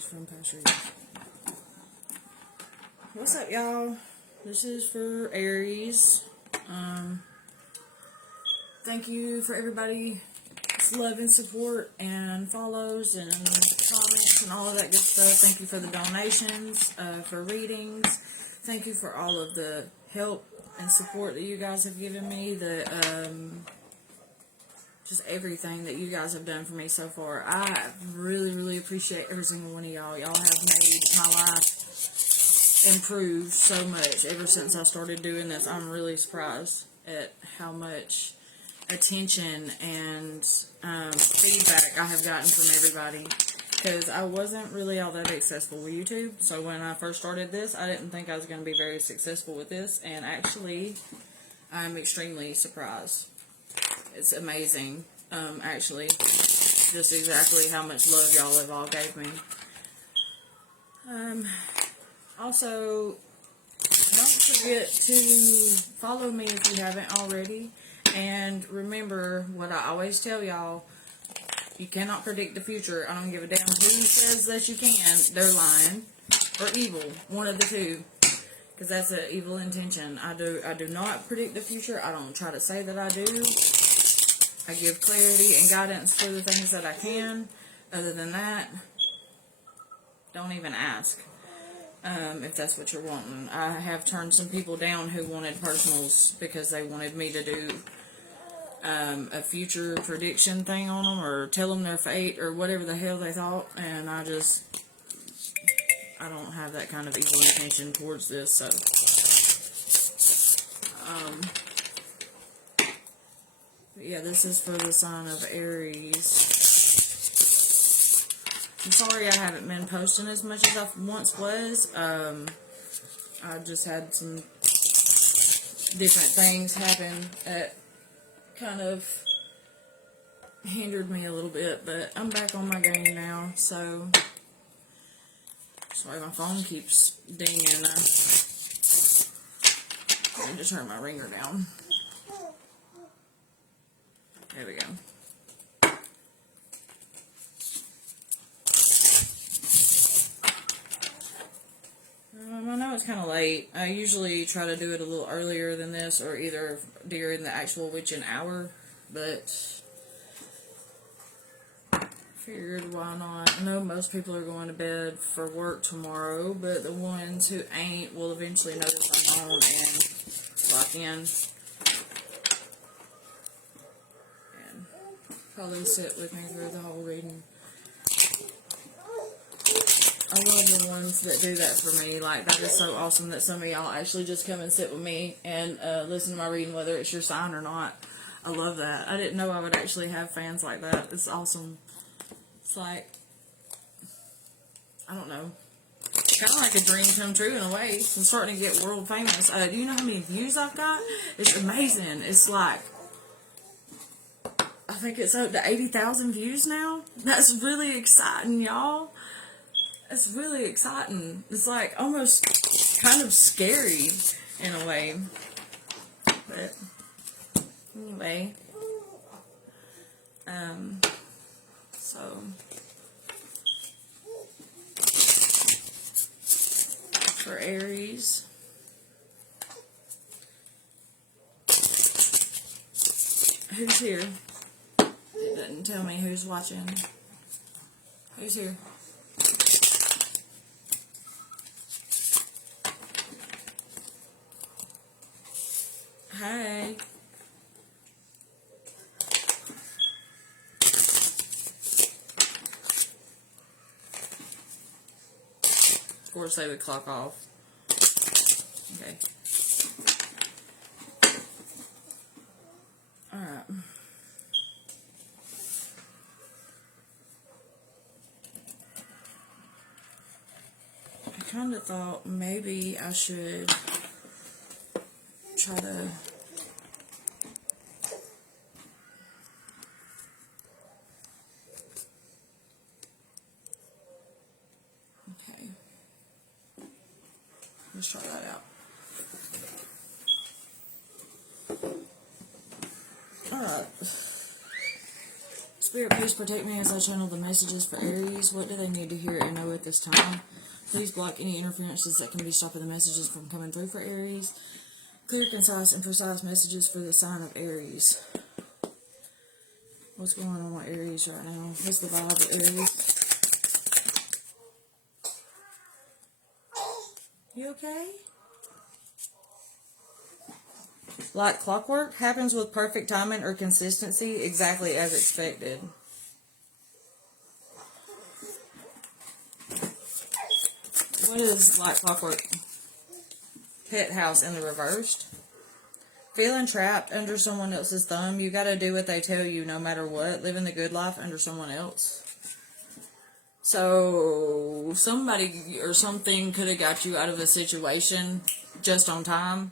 Aries from past readings. What's up, y'all? This is for Aries. Thank you for everybody's love and support and follows and comments and all of that good stuff. Thank you for the donations, for readings. Thank you for all of the help and support that you guys have given me. Just everything that you guys have done for me so far. I really, really appreciate every single one of y'all. Y'all have made my life improve so much ever since I started doing this. I'm really surprised at how much attention and feedback I have gotten from everybody, because I wasn't really all that successful with YouTube. So when I first started this, I didn't think I was going to be very successful with this, and actually I'm extremely surprised. It's amazing, actually, just exactly how much love y'all have all gave me. Also, don't forget to follow me if you haven't already. And remember what I always tell y'all, you cannot predict the future. I don't give a damn who says that you can. They're lying or evil, one of the two, because that's an evil intention. I do not predict the future. I don't try to say that I do. I give clarity and guidance for the things that I can. Other than that, don't even ask if that's what you're wanting. I have turned some people down who wanted personals because they wanted me to do a future prediction thing on them or tell them their fate or whatever the hell they thought, and I don't have that kind of evil intention towards this. So yeah, this is for the sign of Aries. I'm sorry I haven't been posting as much as I once was. I just had some different things happen that kind of hindered me a little bit, but I'm back on my game now. So sorry, my phone keeps dinging. I need to turn my ringer down. There we go. I know it's kind of late. I usually try to do it a little earlier than this, or either during the actual witching hour, but figured why not. I know most people are going to bed for work tomorrow, but the ones who ain't will eventually notice I'm home and lock in. And probably sit with me through the whole reading. I love the ones that do that for me. Like, that is so awesome that some of y'all actually just come and sit with me and listen to my reading, whether it's your sign or not. I love that. I didn't know I would actually have fans like that. It's awesome. It's like, I don't know, kind of like a dream come true in a way. I'm starting to get world famous. Do you know how many views I've got? It's amazing. It's like, I think it's up to 80,000 views now. That's really exciting, y'all. It's really exciting. It's like almost kind of scary in a way. But anyway, so for Aries, who's here? It doesn't tell me who's watching. Who's here? Hi. Of course they would clock off. Okay. Alright. I kind of thought maybe I should try to let's try that out. Alright. Spirit, please protect me as I channel the messages for Aries. What do they need to hear and know at this time? Please block any interferences that can be stopping the messages from coming through for Aries. Clear, concise, and precise messages for the sign of Aries. What's going on with Aries right now? What's the vibe of Aries? You okay? Like clockwork, happens with perfect timing or consistency, exactly as expected. What is like clockwork? Pet house in the reversed. Feeling trapped under someone else's thumb. You got to do what they tell you no matter what. Living the good life under someone else. So somebody or something could have got you out of a situation just on time.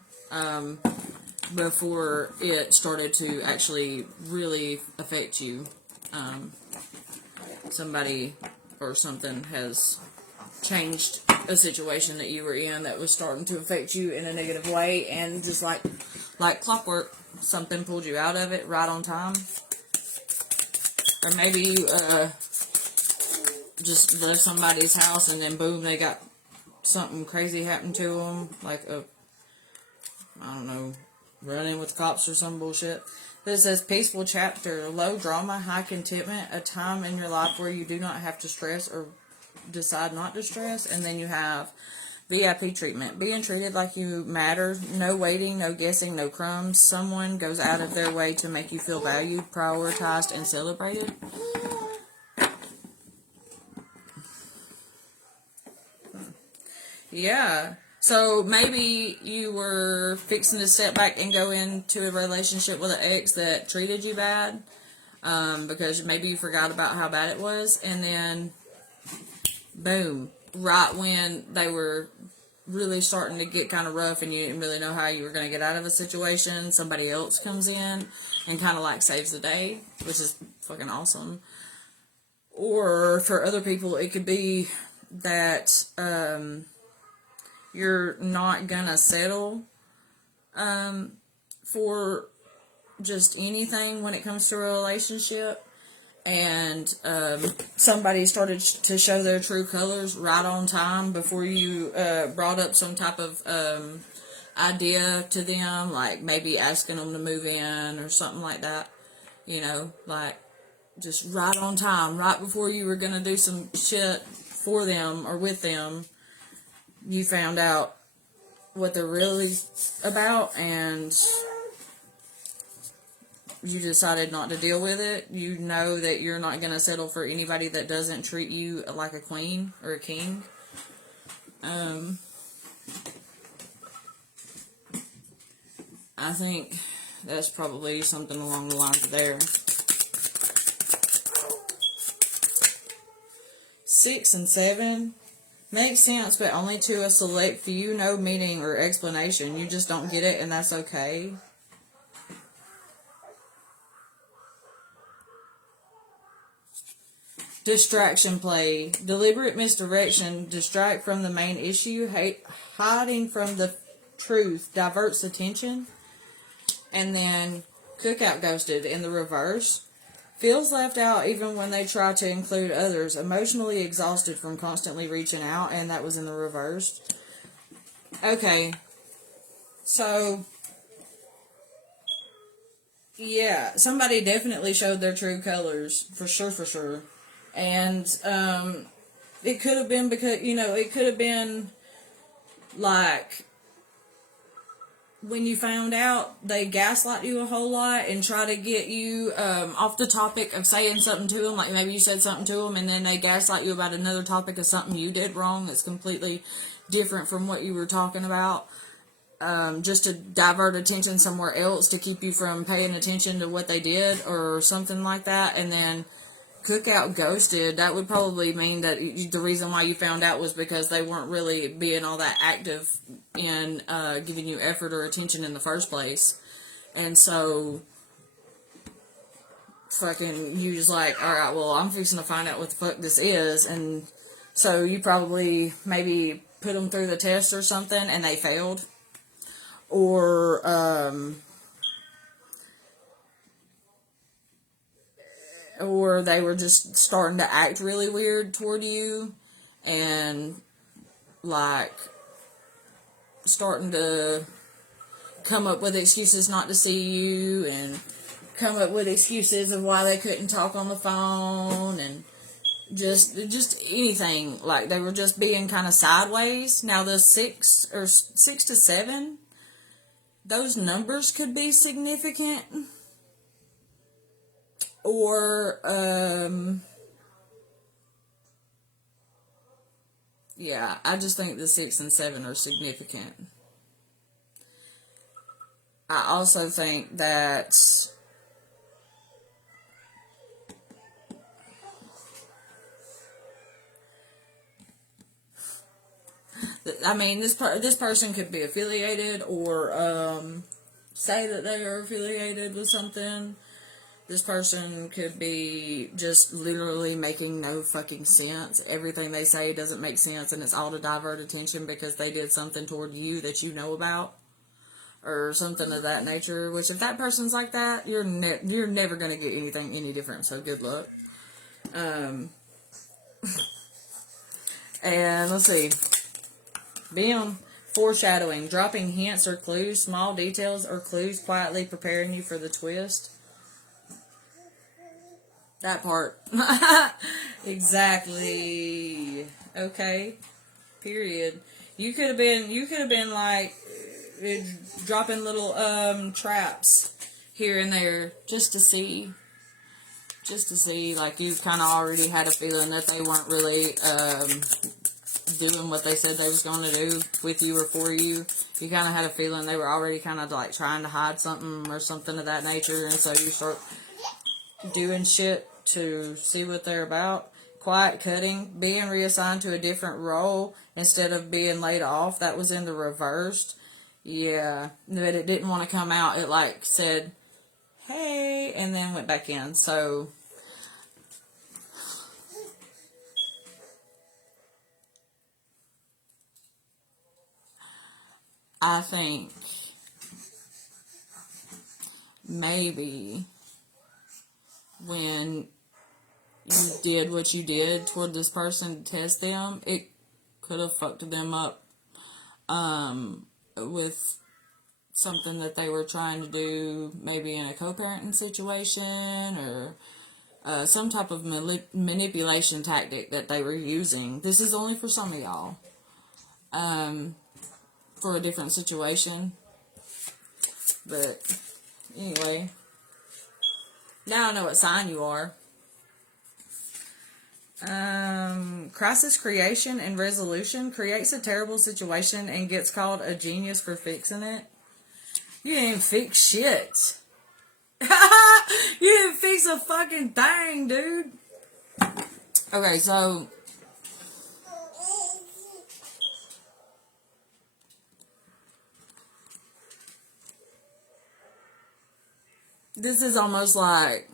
Before it started to actually really affect you. Somebody or something has changed a situation that you were in that was starting to affect you in a negative way, and just like clockwork, something pulled you out of it right on time. Or maybe you just left somebody's house and then boom, they got something crazy happen to them, like I don't know, running with cops or some bullshit. This says peaceful chapter, low drama, high contentment, a time in your life where you do not have to stress or decide not to stress. And then you have VIP treatment, being treated like you matter, no waiting, no guessing, no crumbs. Someone goes out of their way to make you feel valued, prioritized, and celebrated. Yeah. So maybe you were fixing to step back and go into a relationship with an ex that treated you bad, because maybe you forgot about how bad it was, and then boom, right when they were really starting to get kind of rough and you didn't really know how you were going to get out of a situation, somebody else comes in and kind of like saves the day, which is fucking awesome. Or for other people, it could be that you're not gonna settle for just anything when it comes to a relationship, and somebody started to show their true colors right on time before you brought up some type of idea to them, like maybe asking them to move in or something like that, you know, like just right on time, right before you were gonna do some shit for them or with them. You found out what they're really about, and you decided not to deal with it. You know that you're not going to settle for anybody that doesn't treat you like a queen or a king. I think that's probably something along the lines of there. 6 and 7. Makes sense, but only to a select few. No meaning or explanation. You just don't get it, and that's okay. Distraction play. Deliberate misdirection. Distract from the main issue. Hiding from the truth. Diverts attention. And then cookout ghosted in the reverse. Feels left out even when they try to include others. Emotionally exhausted from constantly reaching out, and that was in the reverse. Okay. So, yeah, somebody definitely showed their true colors. For sure. And, it could have been because, you know, it could have been like, when you found out, they gaslight you a whole lot and try to get you off the topic of saying something to them. Like maybe you said something to them and then they gaslight you about another topic of something you did wrong that's completely different from what you were talking about. Just to divert attention somewhere else to keep you from paying attention to what they did or something like that. And then cookout ghosted, that would probably mean that the reason why you found out was because they weren't really being all that active in giving you effort or attention in the first place. And so fucking you just like, alright, well, I'm fixing to find out what the fuck this is. And so you probably maybe put them through the test or something and they failed. Or or they were just starting to act really weird toward you, and like starting to come up with excuses not to see you, and come up with excuses of why they couldn't talk on the phone, and just anything. Like they were just being kind of sideways. Now the 6 to 7, those numbers could be significant, or yeah, I just think the 6 and 7 are significant. I also think that this person could be affiliated, or say that they are affiliated with something. This person could be just literally making no fucking sense. Everything they say doesn't make sense, and it's all to divert attention because they did something toward you that you know about, or something of that nature. Which, if that person's like that, you're never going to get anything any different, so good luck. And let's see. Being foreshadowing, dropping hints or clues, small details or clues, quietly preparing you for the twist. That part. Exactly. Okay. Period. You could have been like dropping little traps here and there just to see, like, you've kind of already had a feeling that they weren't really doing what they said they was going to do with you or for you. You kind of had a feeling they were already kind of like trying to hide something or something of that nature, and so you start doing shit to see what they're about. Quiet cutting, being reassigned to a different role instead of being laid off. That was in the reversed. Yeah, but it didn't want to come out. It like said, hey, and then went back in. So I think maybe when you did what you did toward this person to test them, it could have fucked them up with something that they were trying to do, maybe in a co-parenting situation, or some type of manipulation tactic that they were using. This is only for some of y'all, for a different situation. But anyway, now I know what sign you are. Crisis creation and resolution, creates a terrible situation and gets called a genius for fixing it. You didn't fix shit. You didn't fix a fucking thing, dude. Okay, so this is almost like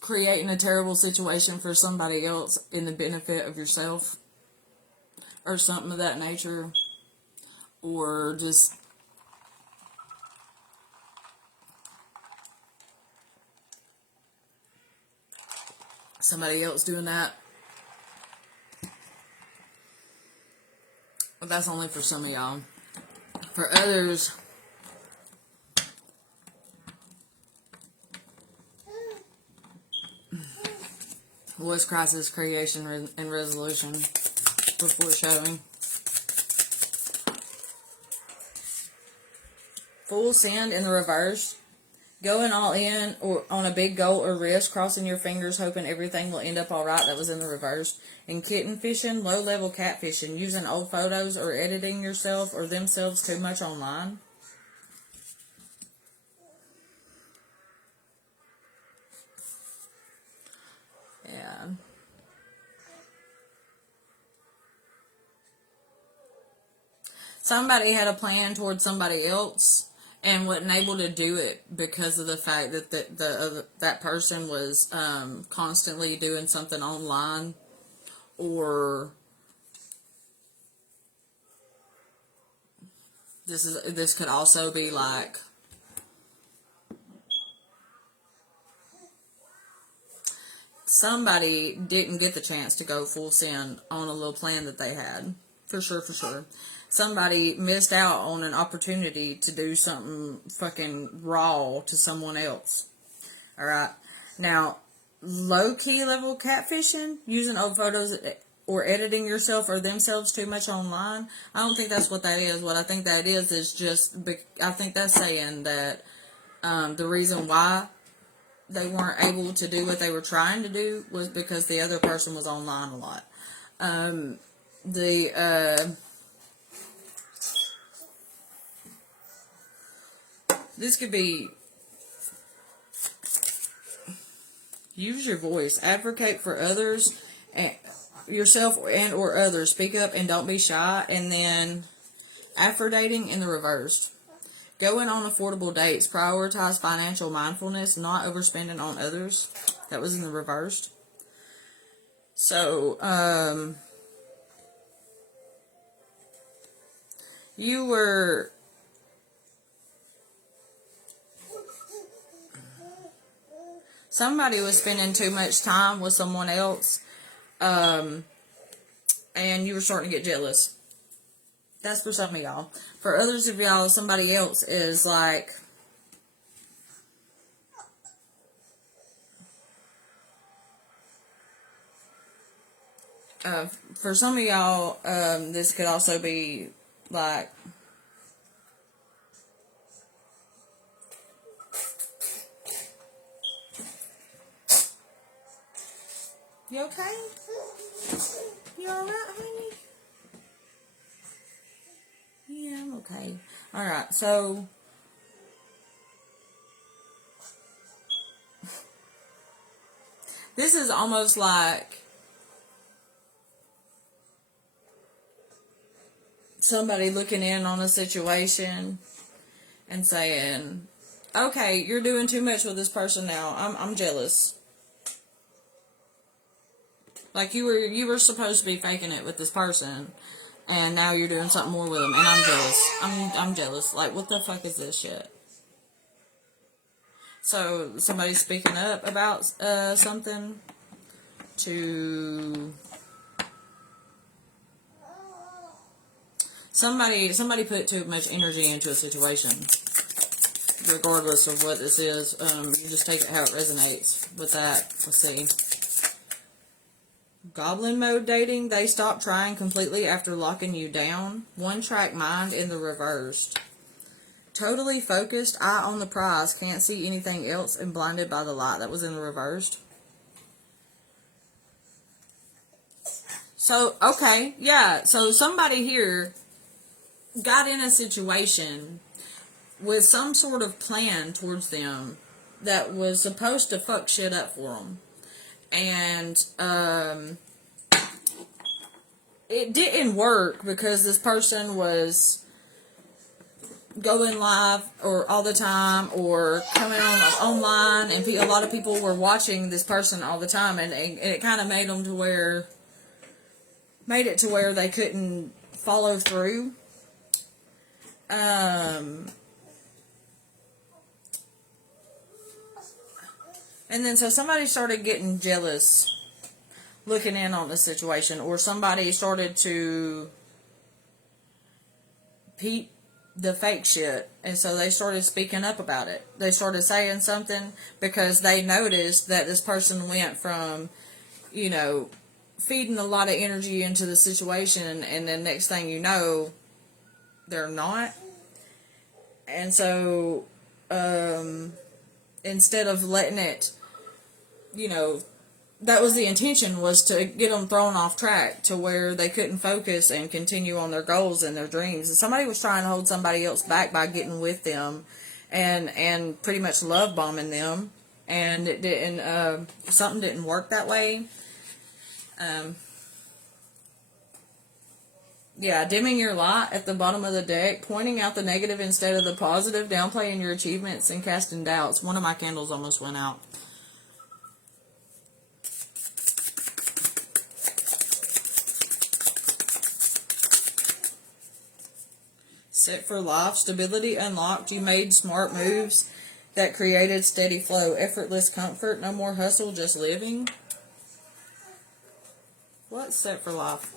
creating a terrible situation for somebody else in the benefit of yourself, or something of that nature, or just somebody else doing that. But that's only for some of y'all. For others, was crisis creation and resolution for foreshadowing. Full send in the reverse. Going all in or on a big goal or risk, crossing your fingers, hoping everything will end up alright. That was in the reverse. And kitten fishing, low-level catfishing, using old photos or editing yourself or themselves too much online. Yeah. Somebody had a plan towards somebody else and wasn't able to do it because of the fact that that person was constantly doing something online, or this could also be like somebody didn't get the chance to go full send on a little plan that they had. For sure, for sure. Somebody missed out on an opportunity to do something fucking raw to someone else. Alright. Now, low-key level catfishing, using old photos or editing yourself or themselves too much online, I don't think that's what that is. What I think that is just, I think that's saying that the reason why they weren't able to do what they were trying to do was because the other person was online a lot. This could be, use your voice, advocate for others, and yourself and or others, speak up and don't be shy. And then after dating in the reversed, going on affordable dates, prioritize financial mindfulness, not overspending on others. That was in the reversed. So, you were, somebody was spending too much time with someone else, and you were starting to get jealous. That's for some of y'all. For others of y'all, somebody else is like, for some of y'all, this could also be like, you okay? You alright, honey? Yeah, I'm okay. Alright, so this is almost like somebody looking in on a situation and saying, okay, you're doing too much with this person now. I'm jealous. Like you were supposed to be faking it with this person, and now you're doing something more with them, and I'm jealous. I'm jealous. Like, what the fuck is this shit? So somebody's speaking up about something to somebody put too much energy into a situation. Regardless of what this is, you just take it how it resonates with that. Let's see. Goblin mode dating, they stop trying completely after locking you down. One track mind in the reversed. Totally focused, eye on the prize, can't see anything else and blinded by the light. That was in the reversed. So, okay, yeah, so somebody here got in a situation with some sort of plan towards them that was supposed to fuck shit up for them. And, it didn't work because this person was going live or all the time or coming on online, and a lot of people were watching this person all the time, and it kind of made it to where they couldn't follow through. And then so somebody started getting jealous looking in on the situation, or somebody started to peep the fake shit, and so they started speaking up about it. They started saying something because they noticed that this person went from, you know, feeding a lot of energy into the situation, and then next thing you know, they're not. And so, instead of letting it, you know, that was the intention, was to get them thrown off track to where they couldn't focus and continue on their goals and their dreams. And somebody was trying to hold somebody else back by getting with them and pretty much love bombing them. And it didn't, something didn't work that way. Yeah, dimming your light at the bottom of the deck, pointing out the negative instead of the positive, downplaying your achievements and casting doubts. One of my candles almost went out. Set for life, stability unlocked. You made smart moves that created steady flow, effortless comfort, no more hustle, just living. What's set for life?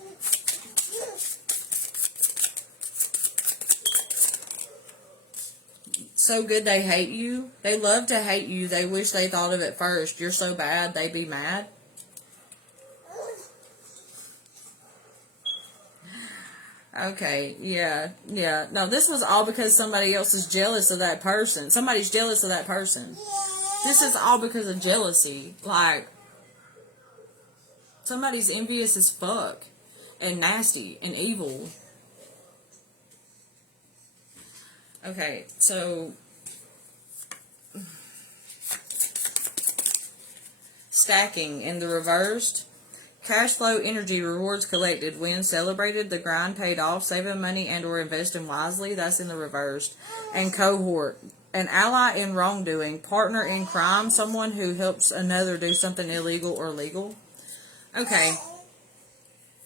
So good they hate you. They love to hate you. They wish they thought of it first. You're so bad, they be mad. Okay, yeah. No, this was all because somebody else is jealous of that person. Somebody's jealous of that person. This is all because of jealousy. Like, somebody's envious as fuck. And nasty and evil. Okay, so stacking in the reversed. Cash flow energy, rewards collected, wins celebrated, the grind paid off, saving money and or investing wisely. That's in the reversed. And cohort. An ally in wrongdoing, partner in crime, someone who helps another do something illegal or legal. Okay.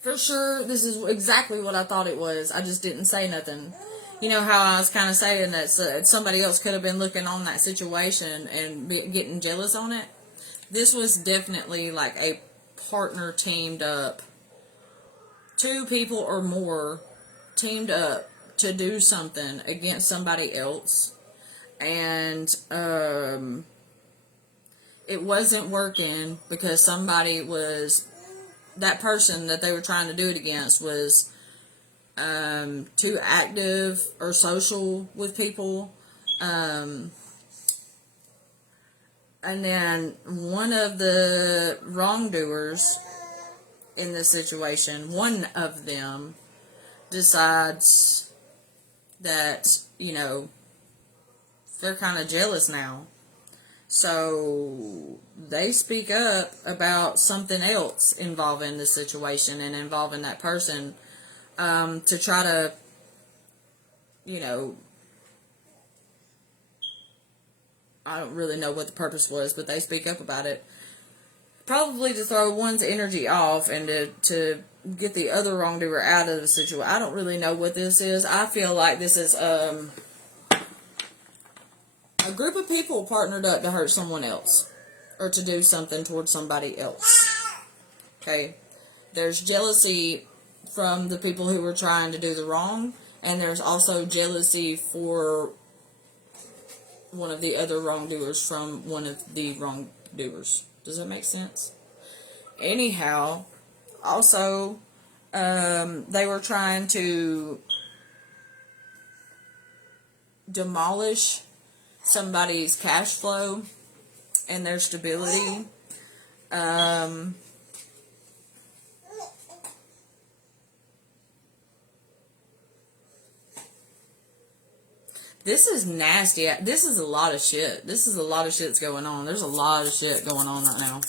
For sure, this is exactly what I thought it was. I just didn't say nothing. You know how I was kind of saying that somebody else could have been looking on that situation and getting jealous on it? This was definitely like a partner teamed up. Two people or more teamed up to do something against somebody else. And it wasn't working because that person that they were trying to do it against was too active or social with people. And then one of the wrongdoers in this situation, one of them decides that, they're kind of jealous now. So they speak up about something else involving this situation and involving that person to try to, I don't really know what the purpose was, but they speak up about it. Probably to throw one's energy off and to get the other wrongdoer out of the situation. I don't really know what this is. I feel like this is a group of people partnered up to hurt someone else or to do something towards somebody else. Okay? There's jealousy from the people who were trying to do the wrong, and there's also jealousy for one of the other wrongdoers from one of the wrongdoers. Does that make sense? Anyhow, also, they were trying to demolish somebody's cash flow and their stability. This is nasty. This is a lot of shit. This is a lot of shit that's going on. There's a lot of shit going on right now.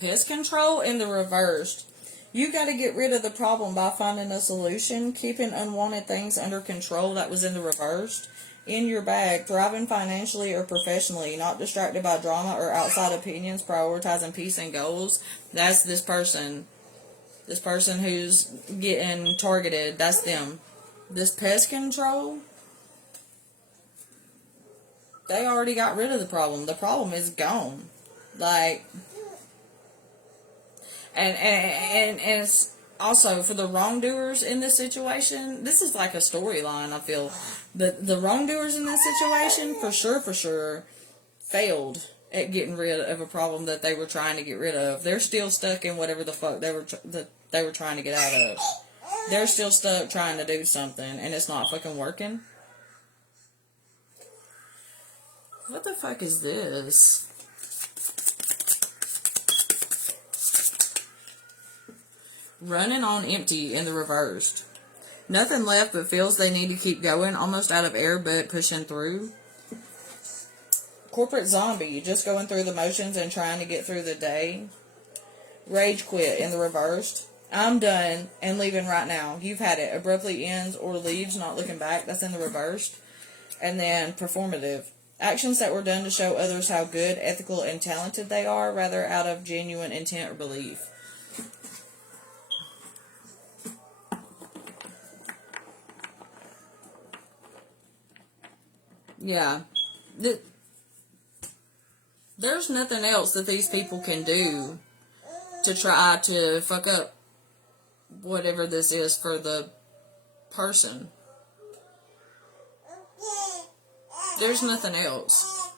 Pest control in the reversed. You got to get rid of the problem by finding a solution. Keeping unwanted things under control. That was in the reversed. In your bag. Thriving financially or professionally. Not distracted by drama or outside opinions. Prioritizing peace and goals. That's this person. This person who's getting targeted, that's them. This pest control, they already got rid of the problem. The problem is gone. Like, and it's also for the wrongdoers in this situation, this is like a storyline, I feel. The wrongdoers in this situation, for sure, failed at getting rid of a problem that they were trying to get rid of. They're still stuck in whatever the fuck they were trying to get out of. They're still stuck trying to do something, and it's not fucking working. What the fuck is this? Running on empty in the reversed. Nothing left but feels they need to keep going, almost out of air but pushing through. Corporate zombie, just going through the motions and trying to get through the day. Rage quit in the reversed. I'm done and leaving right now. You've had it. Abruptly ends or leaves, not looking back. That's in the reversed. And then performative. Actions that were done to show others how good, ethical, and talented they are, rather out of genuine intent or belief. Yeah. There's nothing else that these people can do to try to fuck up whatever this is for the person. There's nothing else.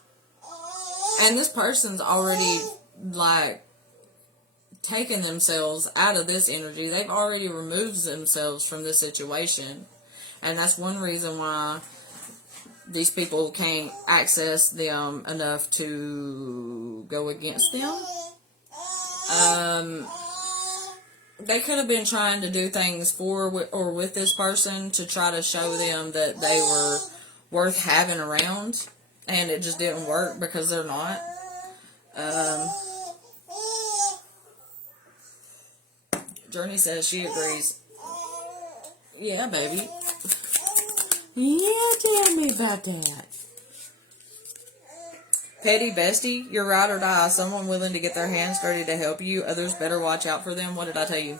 And this person's already, like, taken themselves out of this energy. They've already removed themselves from this situation. And that's one reason why these people can't access them enough to go against them. They could have been trying to do things for or with this person to try to show them that they were worth having around, and it just didn't work because they're not. Journey says she agrees. Yeah, baby. Yeah, tell me about that. Petty bestie, you're ride or die. Someone willing to get their hands dirty to help you. Others better watch out for them. What did I tell you?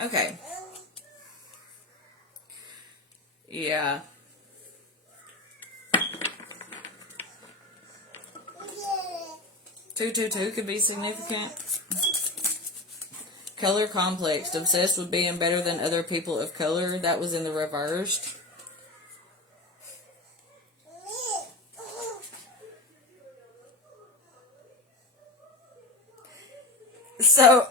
Okay. Yeah. Two could be significant. Color complex. Obsessed with being better than other people of color. That was in the reversed.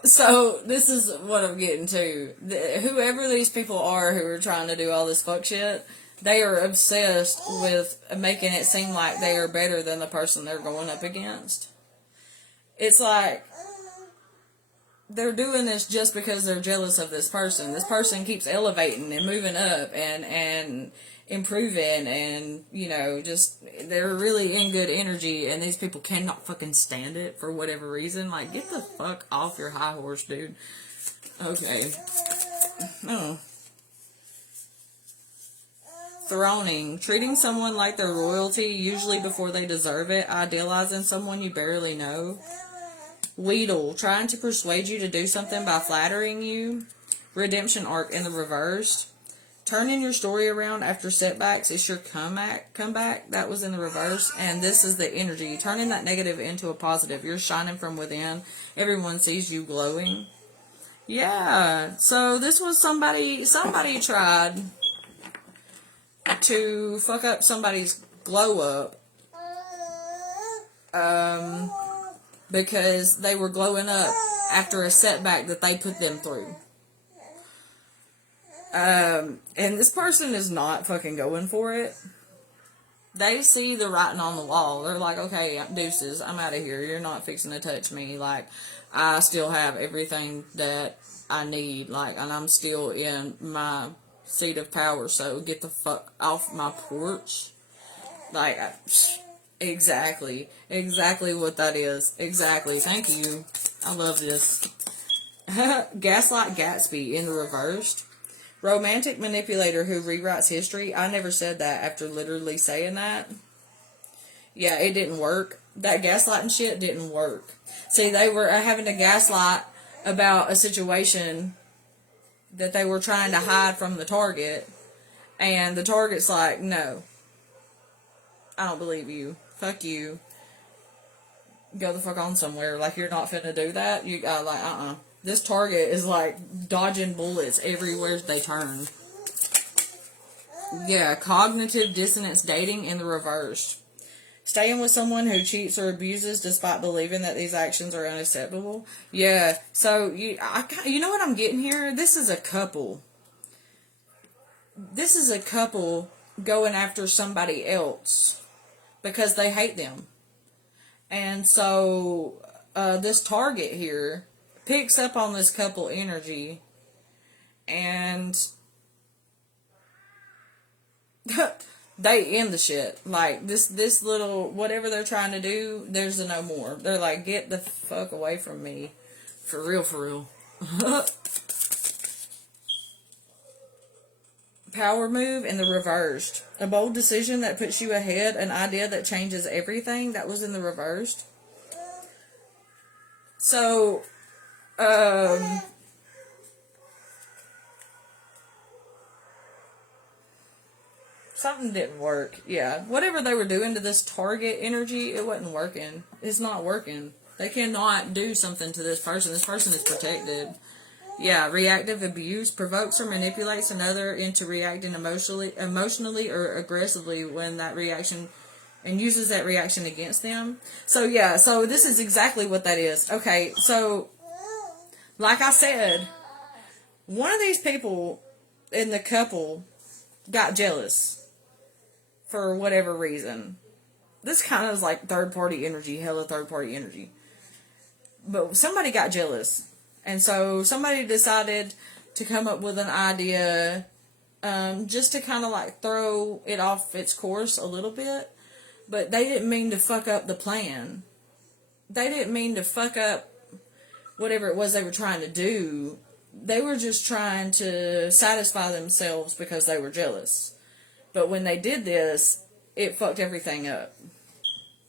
So this is what I'm getting to. Whoever these people are who are trying to do all this fuck shit, they are obsessed with making it seem like they are better than the person they're going up against. It's like they're doing this just because they're jealous of this person. This person keeps elevating and moving up and improving, and, you know, just, they're really in good energy, and these people cannot fucking stand it for whatever reason. Like, get the fuck off your high horse, dude. Okay. Oh. Throning. Treating someone like they're royalty, usually before they deserve it. Idealizing someone you barely know. Wheedle. Trying to persuade you to do something by flattering you. Redemption arc in the reverse. Turning your story around after setbacks is your comeback. That was in the reverse. And this is the energy. Turning that negative into a positive. You're shining from within. Everyone sees you glowing. Yeah. So this was somebody tried to fuck up somebody's glow up. Because they were glowing up after a setback that they put them through. And this person is not fucking going for it. They see the writing on the wall. They're like, okay, deuces, I'm out of here. You're not fixing to touch me. Like, I still have everything that I need. Like, and I'm still in my seat of power. So get the fuck off my porch. Like, exactly what that is. Exactly. Thank you. I love this. Gaslight Gatsby in the reversed. Romantic manipulator who rewrites history. I never said that after literally saying that. Yeah, it didn't work. That gaslighting shit didn't work. See, they were having to gaslight about a situation that they were trying to hide from the target. And the target's like, no. I don't believe you. Fuck you. Go the fuck on somewhere. Like, you're not finna do that. You got like, This target is like dodging bullets everywhere they turn. Yeah, cognitive dissonance dating in the reverse. Staying with someone who cheats or abuses despite believing that these actions are unacceptable. Yeah, so you know what I'm getting here? This is a couple. This is a couple going after somebody else because they hate them. And so this target here picks up on this couple energy and they end the shit. Like, this little, whatever they're trying to do, there's a no more. They're like, get the fuck away from me. For real. Power move in the reversed. A bold decision that puts you ahead. An idea that changes everything. That was in the reversed. So, Something didn't work. Yeah. Whatever they were doing to this target energy, it wasn't working. It's not working. They cannot do something to this person. This person is protected. Yeah, reactive abuse provokes or manipulates another into reacting emotionally or aggressively when that reaction, and uses that reaction against them. So yeah, so this is exactly what that is. Okay, so like I said, one of these people in the couple got jealous for whatever reason. This kind of is like third party energy, hella third party energy. But somebody got jealous. And so somebody decided to come up with an idea just to kind of like throw it off its course a little bit. But they didn't mean to fuck up the plan. They didn't mean to fuck up whatever it was they were trying to do. They were just trying to satisfy themselves because they were jealous. But when they did this, it fucked everything up.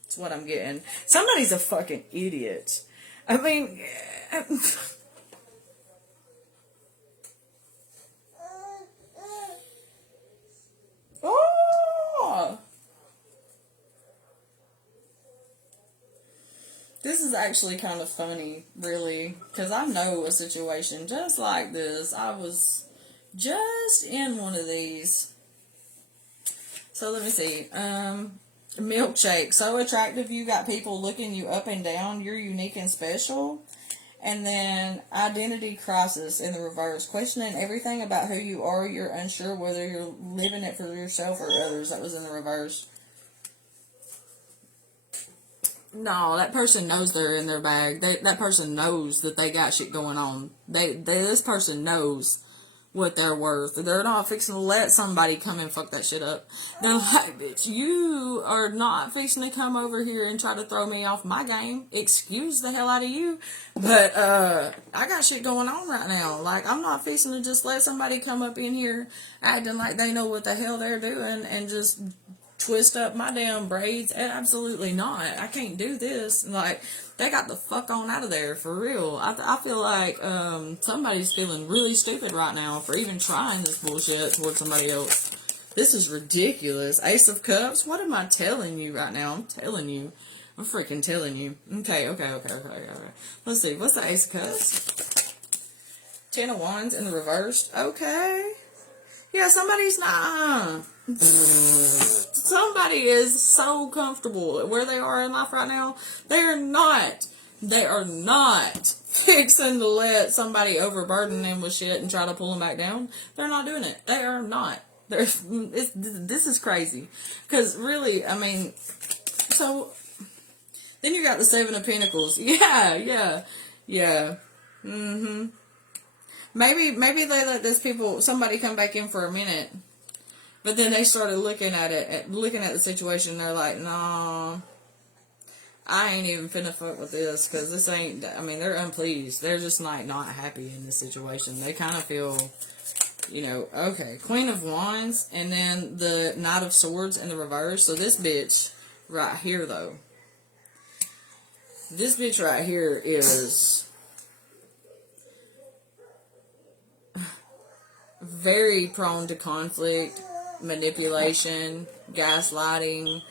That's what I'm getting. Somebody's a fucking idiot. I mean... Oh! This is actually kind of funny, really, because I know a situation just like this. I was just in one of these. So let me see. Milkshake. So attractive, you got people looking you up and down. You're unique and special. And then identity crisis in the reverse. Questioning everything about who you are. You're unsure whether you're living it for yourself or others. That was in the reverse. No, that person knows they're in their bag. That person knows that they got shit going on. This person knows what they're worth. They're not fixing to let somebody come and fuck that shit up. They're like, bitch, you are not fixing to come over here and try to throw me off my game. Excuse the hell out of you. But, I got shit going on right now. Like, I'm not fixing to just let somebody come up in here acting like they know what the hell they're doing and just twist up my damn braids. Absolutely not. I can't do this. Like, they got the fuck on out of there, for real. I feel like somebody's feeling really stupid right now for even trying this bullshit towards somebody else. This is ridiculous. Ace of Cups? What am I telling you right now? I'm telling you. I'm freaking telling you. Okay. Let's see. What's the Ace of Cups? 10 of Wands in the reversed. Okay. Yeah, somebody's not. Somebody is so comfortable where they are in life right now. They are not fixing to let somebody overburden them with shit and try to pull them back down. They're not doing it. They are not. This is crazy. Because really, I mean, so then you got the Seven of Pentacles. Yeah. Maybe they let somebody come back in for a minute. But then they started looking at the situation. They're like, nah, I ain't even finna fuck with this. Because this ain't, I mean, they're unpleased. They're just like not happy in this situation. They kind of feel, okay. Queen of Wands. And then the Knight of Swords in the reverse. So this bitch right here, though. This bitch right here is very prone to conflict, manipulation, gaslighting.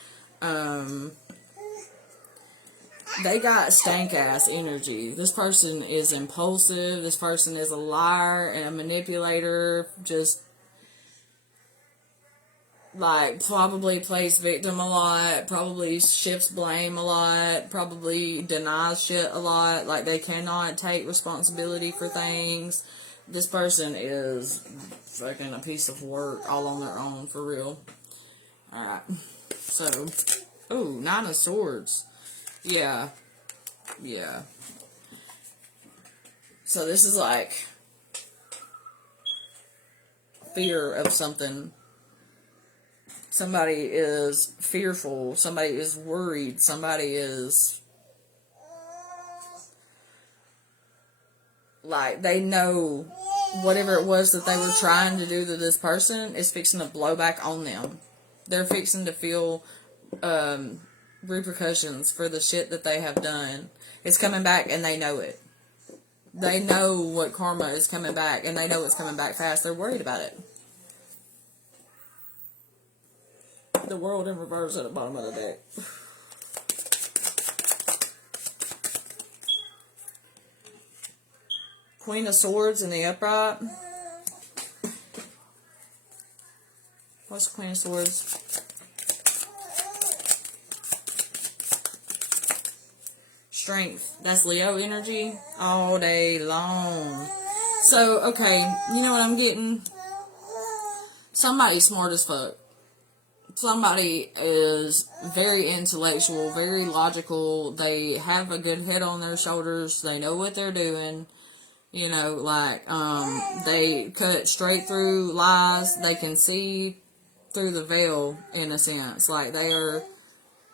They got stank ass energy. This person is impulsive. This person is a liar and a manipulator. Just like probably plays victim a lot. Probably shifts blame a lot. Probably denies shit a lot. Like they cannot take responsibility for things. This person is fucking a piece of work all on their own, for real. Alright. So, ooh, 9 of Swords. Yeah. So this is like fear of something. Somebody is fearful. Somebody is worried. Somebody is like, they know whatever it was that they were trying to do to this person is fixing to blow back on them. They're fixing to feel repercussions for the shit that they have done. It's coming back and they know it. They know what karma is coming back and they know it's coming back fast. They're worried about it. The World in reverse at the bottom of the deck. Queen of Swords in the upright. What's the Queen of Swords? Strength. That's Leo energy all day long. So, okay, you know what I'm getting? Somebody's smart as fuck. Somebody is very intellectual, very logical. They have a good head on their shoulders. They know what they're doing. You know, like, they cut straight through lies. They can see through the veil, in a sense. Like, they are,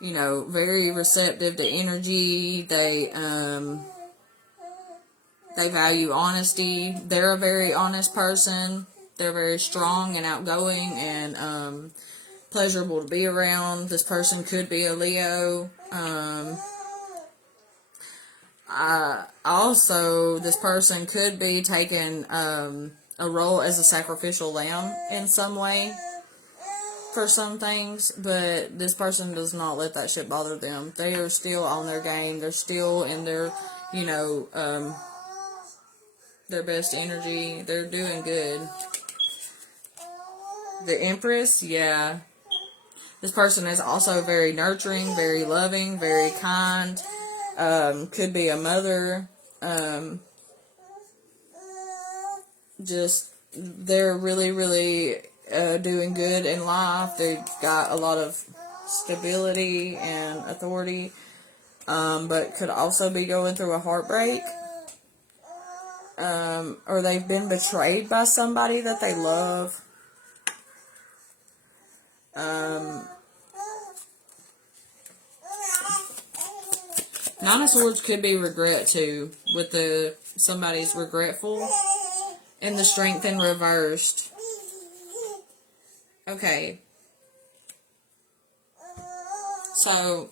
you know, very receptive to energy. They value honesty. They're a very honest person. They're very strong and outgoing and, pleasurable to be around. This person could be a Leo. Also, this person could be taking a role as a sacrificial lamb in some way for some things, but this person does not let that shit bother them. They are still on their game. They're still in their, you know, their best energy. They're doing good. The Empress, yeah. This person is also very nurturing, very loving, very kind. Could be a mother. Just, they're really, really doing good in life. They've got a lot of stability and authority. But could also be going through a heartbreak. Or they've been betrayed by somebody that they love. Nine of Swords could be regret too, with the somebody's regretful, and the Strength in reversed. Okay, so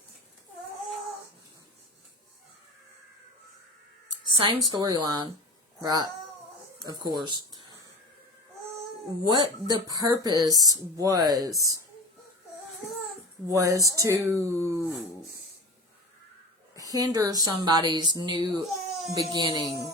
same storyline, right? Of course. What the purpose was to hinder somebody's new beginning,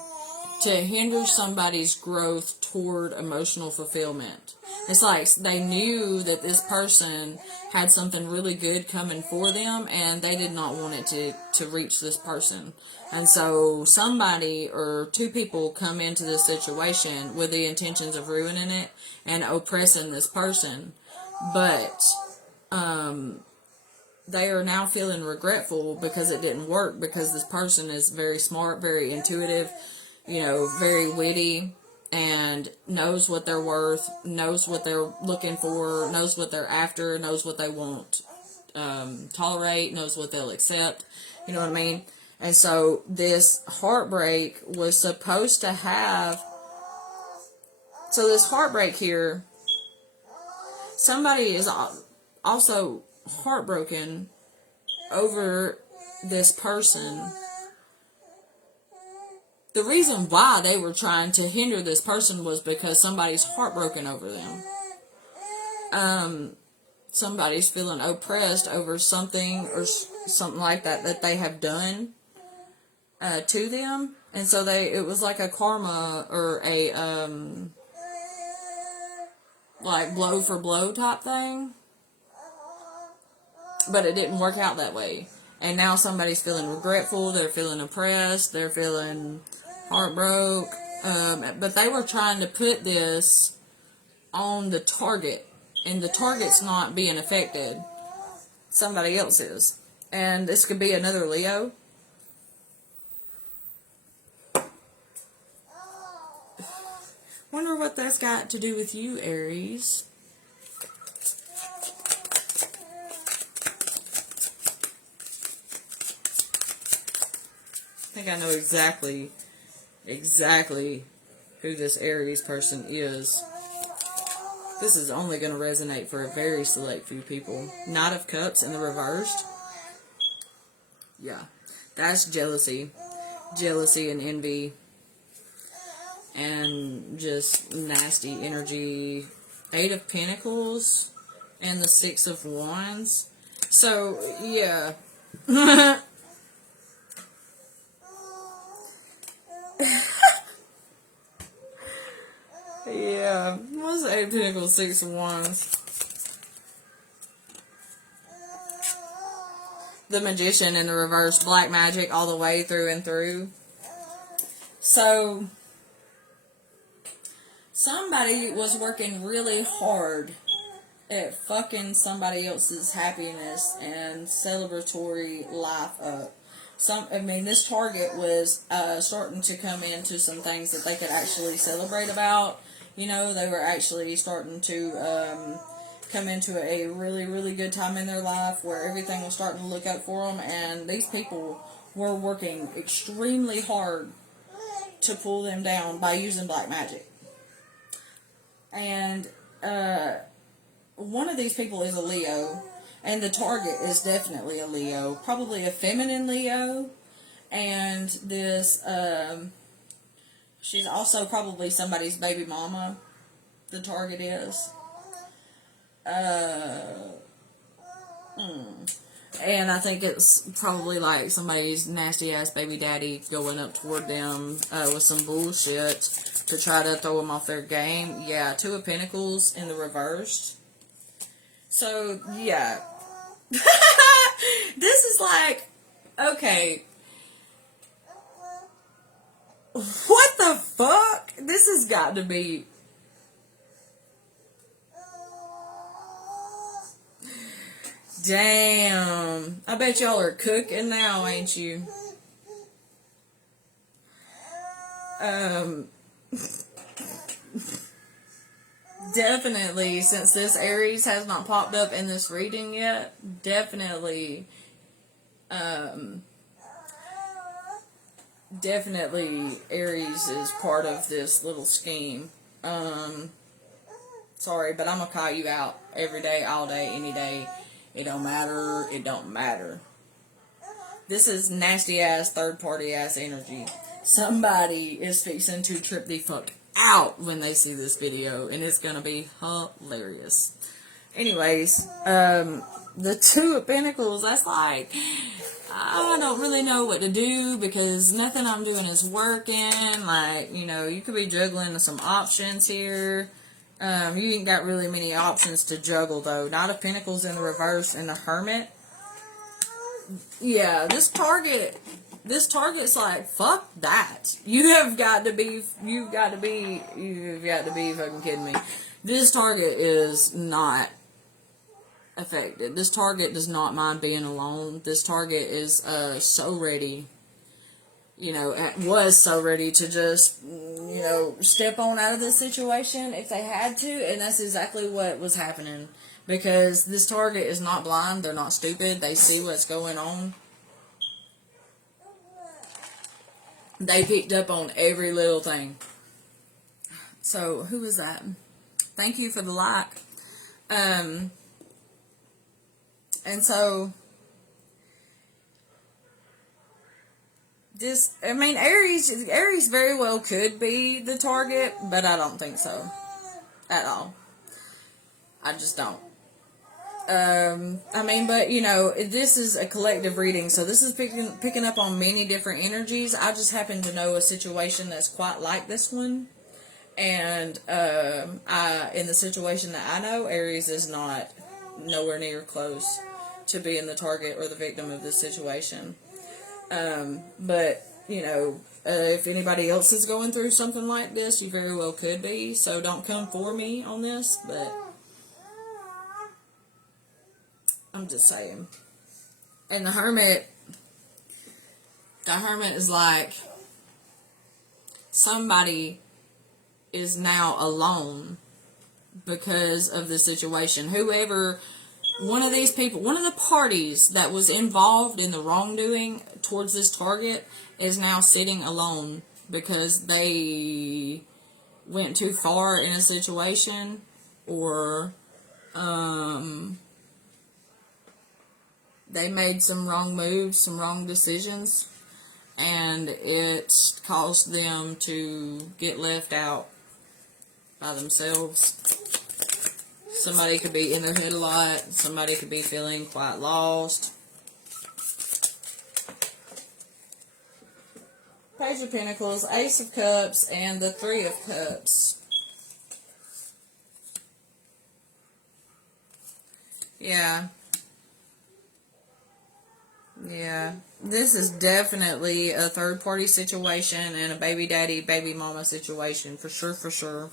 to hinder somebody's growth toward emotional fulfillment. It's like they knew that this person had something really good coming for them, and they did not want it to reach this person. And so somebody or two people come into this situation with the intentions of ruining it and oppressing this person. But they are now feeling regretful because it didn't work, because this person is very smart, very intuitive, you know, very witty, and knows what they're worth, knows what they're looking for, knows what they're after, knows what they won't tolerate, knows what they'll accept, you know what I mean? And so this heartbreak was supposed to have, so this heartbreak here, somebody is also heartbroken over this person. The reason why they were trying to hinder this person was because somebody's heartbroken over them. Somebody's feeling oppressed over something or something like that they have done to them, and so it was like a karma or a like blow for blow type thing. But it didn't work out that way. And now somebody's feeling regretful, they're feeling oppressed, they're feeling heartbroken. But they were trying to put this on the target, and the target's not being affected. Somebody else is. And this could be another Leo. Wonder what that's got to do with you, Aries. I think I know exactly who this Aries person is. This is only going to resonate for a very select few people. Knight of Cups in the reversed. Yeah, that's jealousy. Jealousy and envy. And just nasty energy. Eight of Pentacles and the Six of Wands. So, yeah. Yeah. What's the Eight of Pentacles, Six of Wands? The Magician in the reverse, black magic all the way through and through. So, somebody was working really hard at fucking somebody else's happiness and celebratory life up. This target was starting to come into some things that they could actually celebrate about. You know, they were actually starting to come into a really, really good time in their life where everything was starting to look up for them, and these people were working extremely hard to pull them down by using black magic. And one of these people is a Leo, and the target is definitely a Leo, probably a feminine Leo, and this, she's also probably somebody's baby mama, the target is. And I think it's probably like somebody's nasty ass baby daddy going up toward them with some bullshit to try to throw them off their game. Yeah, Two of Pentacles in the reverse. So, yeah. This is like, okay. What the fuck? This has got to be... Damn. I bet y'all are cooking now, ain't you? Definitely, since this Aries has not popped up in this reading yet, definitely Aries is part of this little scheme. Sorry, but I'm gonna call you out every day, all day, any day. It don't matter. It don't matter. This is nasty ass, third party ass energy. Somebody is fixing to trip the fuck out when they see this video, and it's gonna be hilarious. Anyways, the Two of Pentacles, that's like, I don't really know what to do because nothing I'm doing is working. Like, you know, you could be juggling some options here. You ain't got really many options to juggle, though. Knight of Pentacles in the reverse and the Hermit. Yeah, this target's like, fuck that. You've got to be fucking kidding me. This target is not affected. This target does not mind being alone. This target is so ready, you know, was so ready to just, you know, step on out of this situation if they had to, and that's exactly what was happening. Because this target is not blind, they're not stupid, they see what's going on. They picked up on every little thing. So, who was that? Thank you for the like. And so, Aries very well could be the target, but I don't think so. At all. I just don't. But, you know, this is a collective reading, so this is picking up on many different energies. I just happen to know a situation that's quite like this one. And, in the situation that I know, Aries is not nowhere near close to being the target or the victim of this situation. But, you know, if anybody else is going through something like this, you very well could be. So don't come for me on this, but I'm just saying. And the Hermit is like, somebody is now alone because of the situation. Whoever, one of these people, one of the parties that was involved in the wrongdoing towards this target is now sitting alone because they went too far in a situation, or they made some wrong moves, some wrong decisions, and it caused them to get left out by themselves. Somebody could be in their head a lot. Somebody could be feeling quite lost. Page of Pentacles, Ace of Cups, and the Three of Cups. Yeah. Yeah. This is definitely a third-party situation and a baby daddy, baby mama situation. For sure, for sure.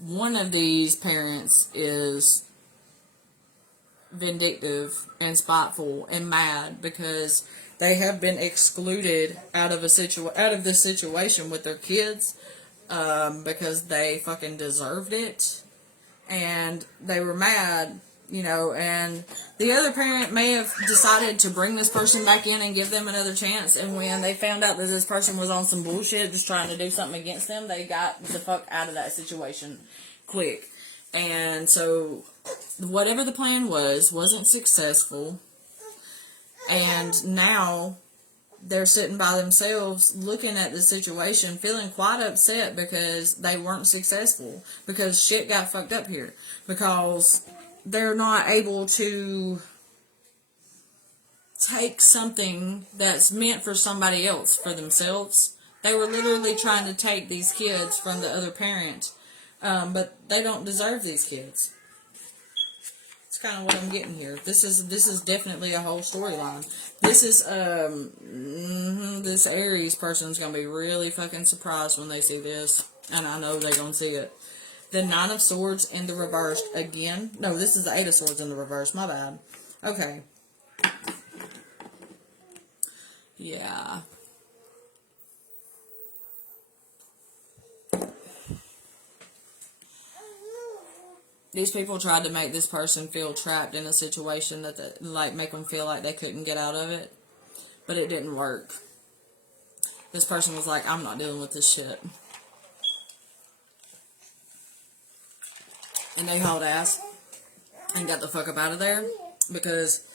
One of these parents is vindictive and spiteful and mad because they have been excluded out of this situation with their kids because they fucking deserved it, and they were mad, and the other parent may have decided to bring this person back in and give them another chance, and when they found out that this person was on some bullshit just trying to do something against them, they got the fuck out of that situation quick. And so whatever the plan wasn't successful, and now they're sitting by themselves looking at the situation feeling quite upset because they weren't successful, because shit got fucked up here, because they're not able to take something that's meant for somebody else for themselves. They were literally trying to take these kids from the other parent, but they don't deserve these kids. It's kind of what I'm getting here. This is definitely a whole storyline. This is this Aries person's gonna be really fucking surprised when they see this, and I know they're gonna see it. The Nine of Swords in the reverse again. No, this is the Eight of Swords in the reverse. My bad. Okay. Yeah. These people tried to make this person feel trapped in a situation that, make them feel like they couldn't get out of it. But it didn't work. This person was like, I'm not dealing with this shit. And they hauled ass and got the fuck up out of there because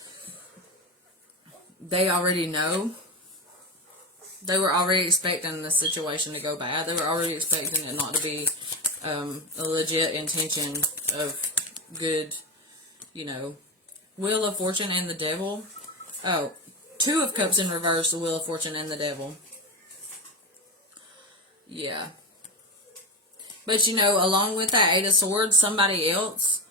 they already know. They were already expecting the situation to go bad. They were already expecting it not to be a legit intention of good, Wheel of Fortune and the Devil. Oh, Two of Cups in reverse, the Wheel of Fortune and the Devil. Yeah. But, along with that Eight of Swords, somebody else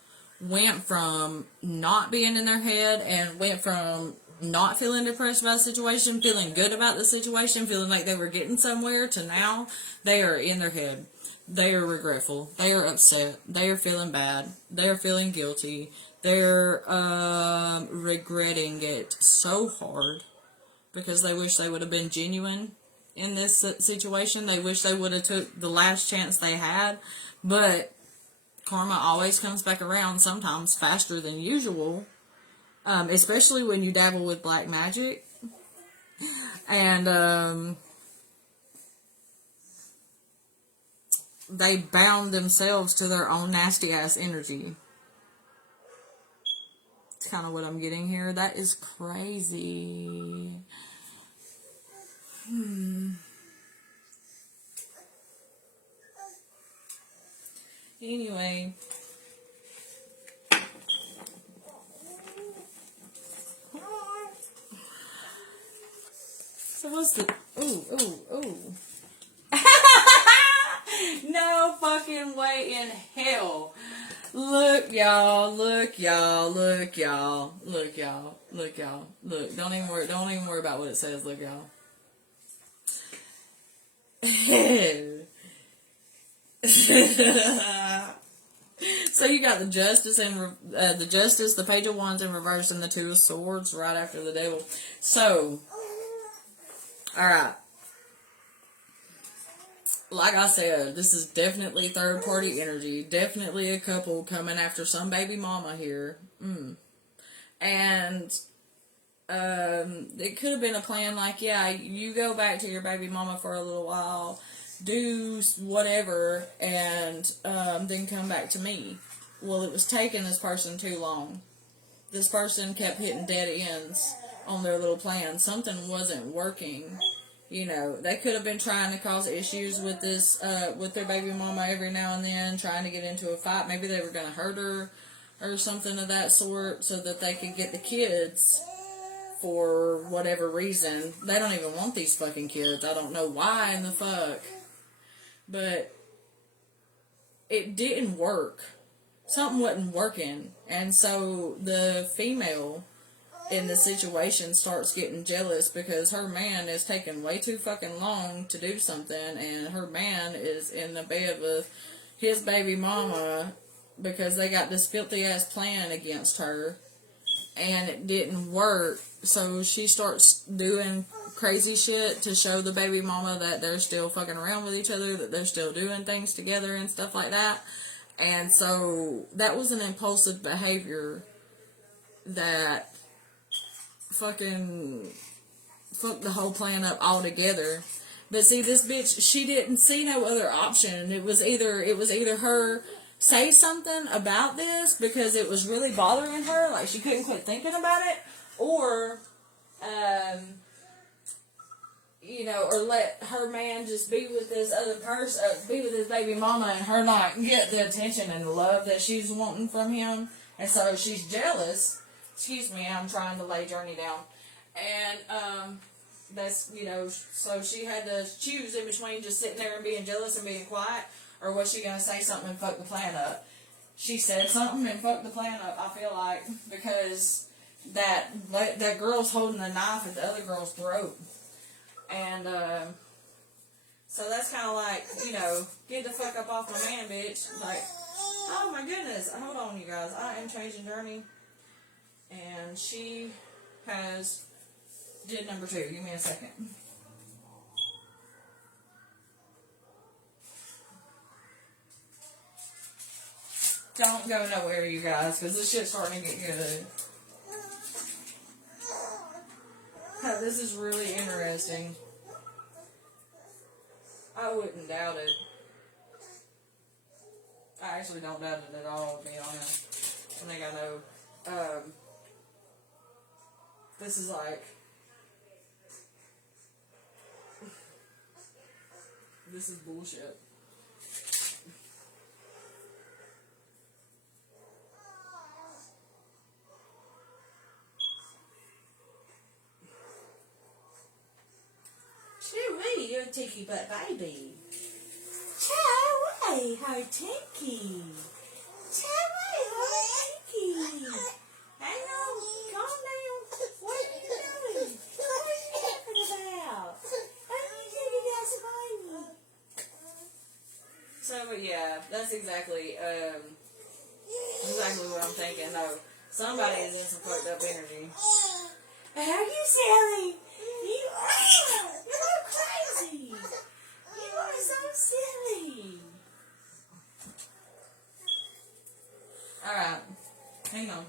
went from not being in their head and went from not feeling depressed about the situation, feeling good about the situation, feeling like they were getting somewhere, to now they are in their head. They are regretful. They are upset. They are feeling bad. They are feeling guilty. They're regretting it so hard because they wish they would have been genuine in this situation. They wish they would have took the last chance they had, but karma always comes back around, sometimes faster than usual, especially when you dabble with black magic. And they bound themselves to their own nasty ass energy. It's kind of what I'm getting here. That is crazy. Anyway. So what's the... Ooh. No fucking way in hell. Look, y'all. Look. Don't even worry about what it says. Look, y'all. So you got the Justice and the Page of Wands in reverse, and the Two of Swords right after the Devil. So, all right. Like I said, this is definitely third-party energy. Definitely a couple coming after some baby mama here. And it could have been a plan like, yeah, you go back to your baby mama for a little while, do whatever, and then come back to me. Well, it was taking this person too long. This person kept hitting dead ends on their little plan. Something wasn't working. You know, they could have been trying to cause issues with this, with their baby mama every now and then, trying to get into a fight. Maybe they were going to hurt her or something of that sort so that they could get the kids for whatever reason. They don't even want these fucking kids. I don't know why in the fuck. But it didn't work. Something wasn't working. And so the female in the situation starts getting jealous because her man is taking way too fucking long to do something, and her man is in the bed with his baby mama because they got this filthy ass plan against her and it didn't work. So she starts doing crazy shit to show the baby mama that they're still fucking around with each other, that they're still doing things together and stuff like that. And so that was an impulsive behavior that fucking fucked the whole plan up altogether. But see, this bitch, she didn't see no other option. It was either her say something about this because it was really bothering her, like she couldn't quit thinking about it, or you know, or let her man just be with this other person, be with his baby mama, and her not get the attention and the love that she's wanting from him. And so she's jealous. Excuse me, I'm trying to lay Journey down. And, that's, you know, so she had to choose in between just sitting there and being jealous and being quiet, or was she going to say something and fuck the plan up? She said something and fucked the plan up, I feel like, because that girl's holding a knife at the other girl's throat. And, so that's kind of like, you know, get the fuck up off my man, bitch. Like, oh my goodness, hold on, you guys, I am changing Journey. And she did number 2. Give me a second. Don't go nowhere, you guys, because this shit's starting to get good. Oh, this is really interesting. I wouldn't doubt it. I actually don't doubt it at all, to be honest. I think I know. This is like... This is bullshit. Chewy, you're a tinky butt baby. Chewy, her tinky. Chewy, her tinky. Hang on, calm down. What are you doing? What are you talking about? What are you doing, guys, baby? So, yeah, that's exactly what I'm thinking. No, somebody is in some fucked up energy. Are you silly? You're crazy. You are so silly. Alright, hang on.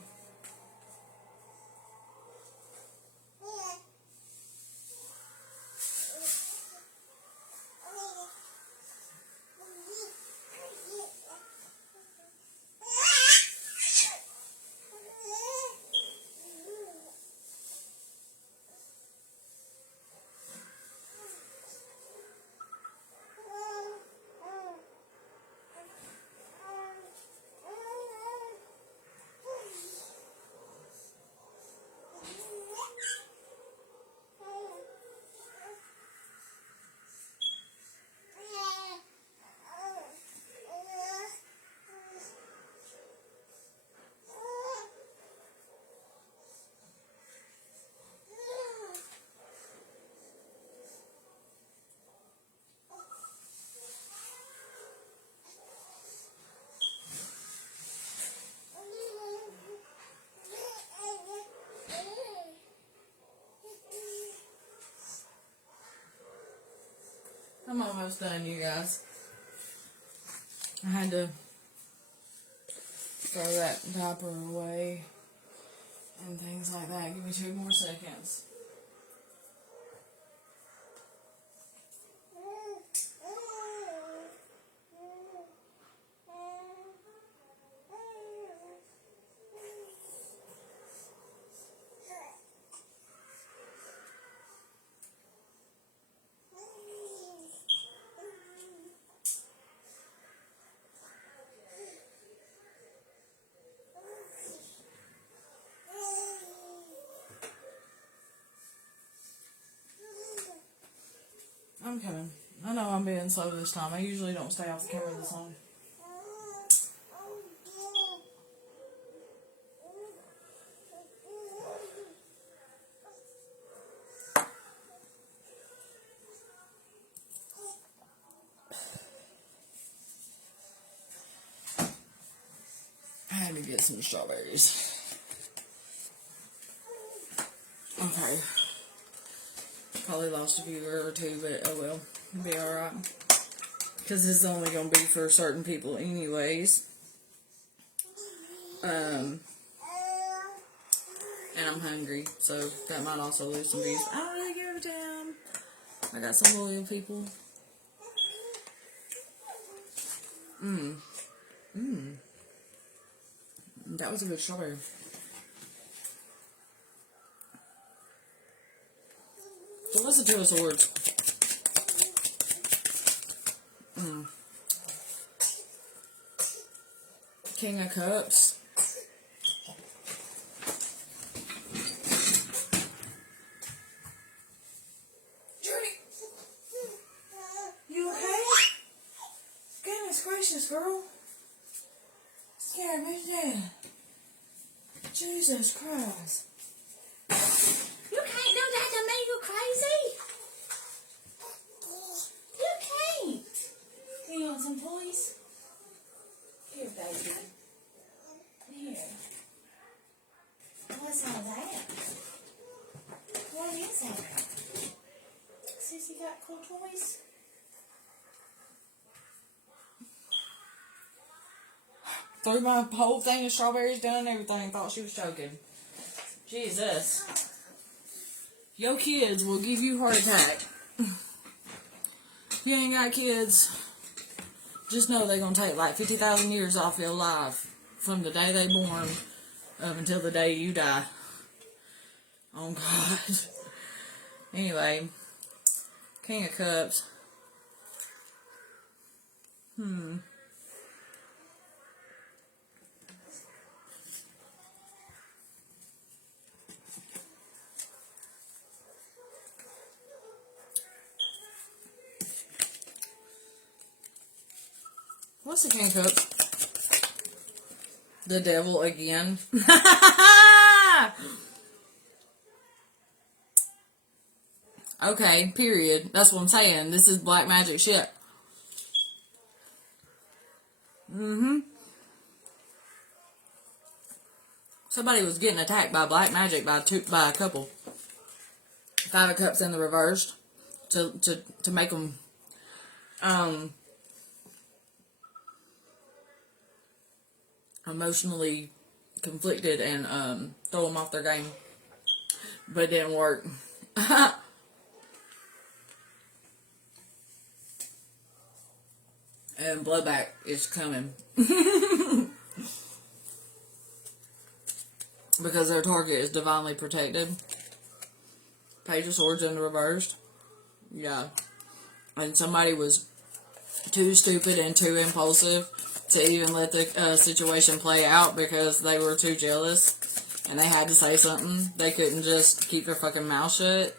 I'm almost done, you guys. I had to throw that diaper away and things like that. Give me 2 more seconds. I'm coming. I know I'm being slow this time. I usually don't stay off the camera this long. I had to get some strawberries. Okay. Probably lost a viewer or two, but oh well. It'll be alright. Because this is only going to be for certain people anyways. And I'm hungry, so that might also lose some views. I don't really give a damn. I got some loyal people. That was a good strawberry. So listen to us words. King of Cups. You okay? Goodness gracious, girl. Scared me to death. Jesus Christ. You can't do that to me, you crazy. You can't. You want some toys? Here, baby. Here. What's all that? What is that? Sissy got cool toys? Threw my whole thing of strawberries down and everything. Thought she was choking. Jesus. Your kids will give you a heart attack. If you ain't got kids, just know they're going to take like 50,000 years off your life. From the day they born up until the day you die. Oh God. Anyway. King of Cups. What's the King of Cups? The devil again. Okay, period. That's what I'm saying. This is black magic shit. Somebody was getting attacked by black magic by a couple. Five of Cups in the reversed to make them emotionally conflicted and throw them off their game, but it didn't work. And blowback is coming because their target is divinely protected. Page of Swords in the reversed. Yeah. And somebody was too stupid and too impulsive to even let the situation play out because they were too jealous and they had to say something. They couldn't just keep their fucking mouth shut.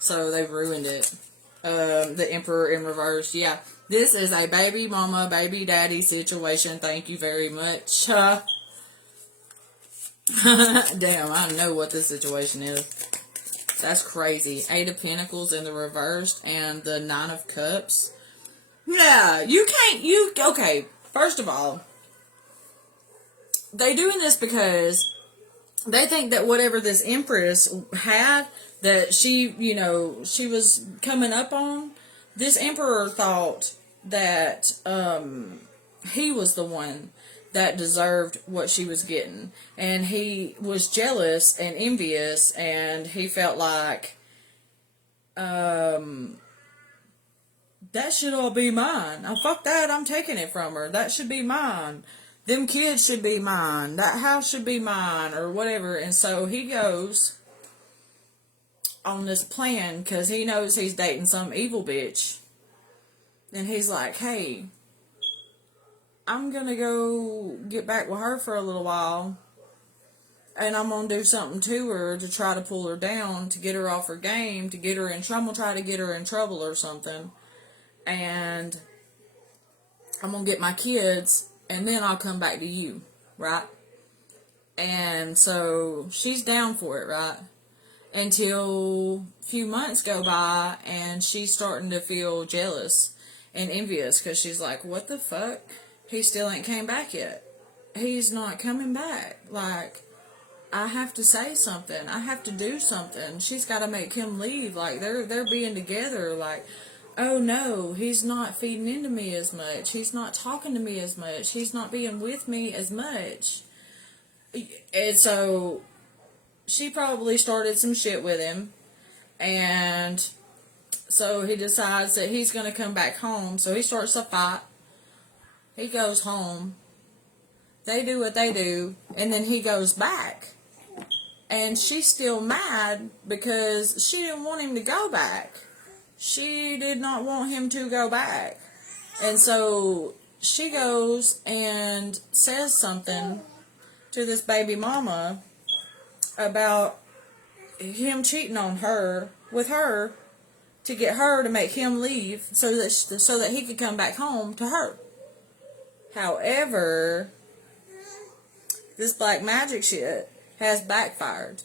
So they ruined it. The Emperor in reverse. Yeah. This is a baby mama, baby daddy situation. Thank you very much. Damn, I know what this situation is. That's crazy. Eight of Pentacles in the reversed and the Nine of Cups. Yeah, you can't, okay, first of all, they doing this because they think that whatever this Empress had, that she, she was coming up on, this Emperor thought that, he was the one that deserved what she was getting. And he was jealous and envious, and he felt like, that should all be mine. Oh, fuck that, I'm taking it from her. That should be mine. Them kids should be mine. That house should be mine, or whatever. And so he goes on this plan, because he knows he's dating some evil bitch. And he's like, hey, I'm gonna go get back with her for a little while. and I'm going to do something to her to try to pull her down, to get her off her game, to get her in trouble. I'm going to try to get her in trouble or something. And I'm going to get my kids, and then I'll come back to you, right? And so she's down for it, right? Until a few months go by, and she's starting to feel jealous and envious, because she's like, what the fuck? He still ain't came back yet. He's not coming back. Like, I have to say something. I have to do something. She's got to make him leave. Like, they're being together. Like, oh no, he's not feeding into me as much. He's not talking to me as much. He's not being with me as much. And so she probably started some shit with him. And so he decides that he's going to come back home. So he starts a fight. He goes home. They do what they do. And then he goes back. And she's still mad because she didn't want him to go back. She did not want him to go back. And so she goes and says something to this baby mama about him cheating on her with her to get her to make him leave so that he could come back home to her. However, this black magic shit has backfired.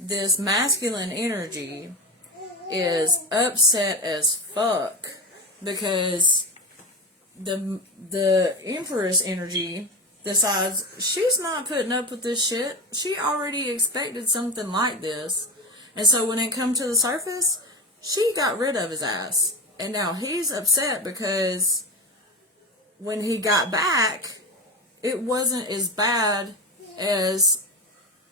This masculine energy is upset as fuck because the Empress energy decides she's not putting up with this shit. She already expected something like this. And so when it come to the surface, she got rid of his ass. And now he's upset because when he got back, it wasn't as bad as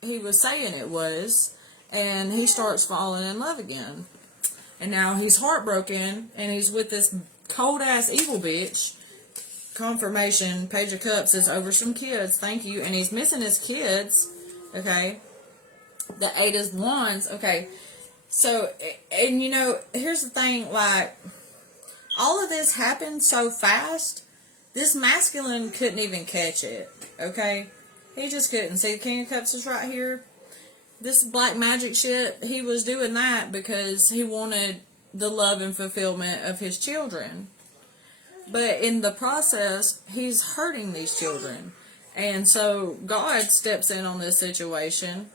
he was saying it was. And he starts falling in love again. And now he's heartbroken, and he's with this cold-ass evil bitch. Confirmation, Page of Cups is over some kids, thank you. And he's missing his kids, okay? The Eight of Wands, okay. So, and you know, here's the thing, like, all of this happened so fast, this masculine couldn't even catch it, okay? He just couldn't. See, the King of Cups is right here. This black magic shit, he was doing that because he wanted the love and fulfillment of his children. But in the process, he's hurting these children. And so God steps in on this situation,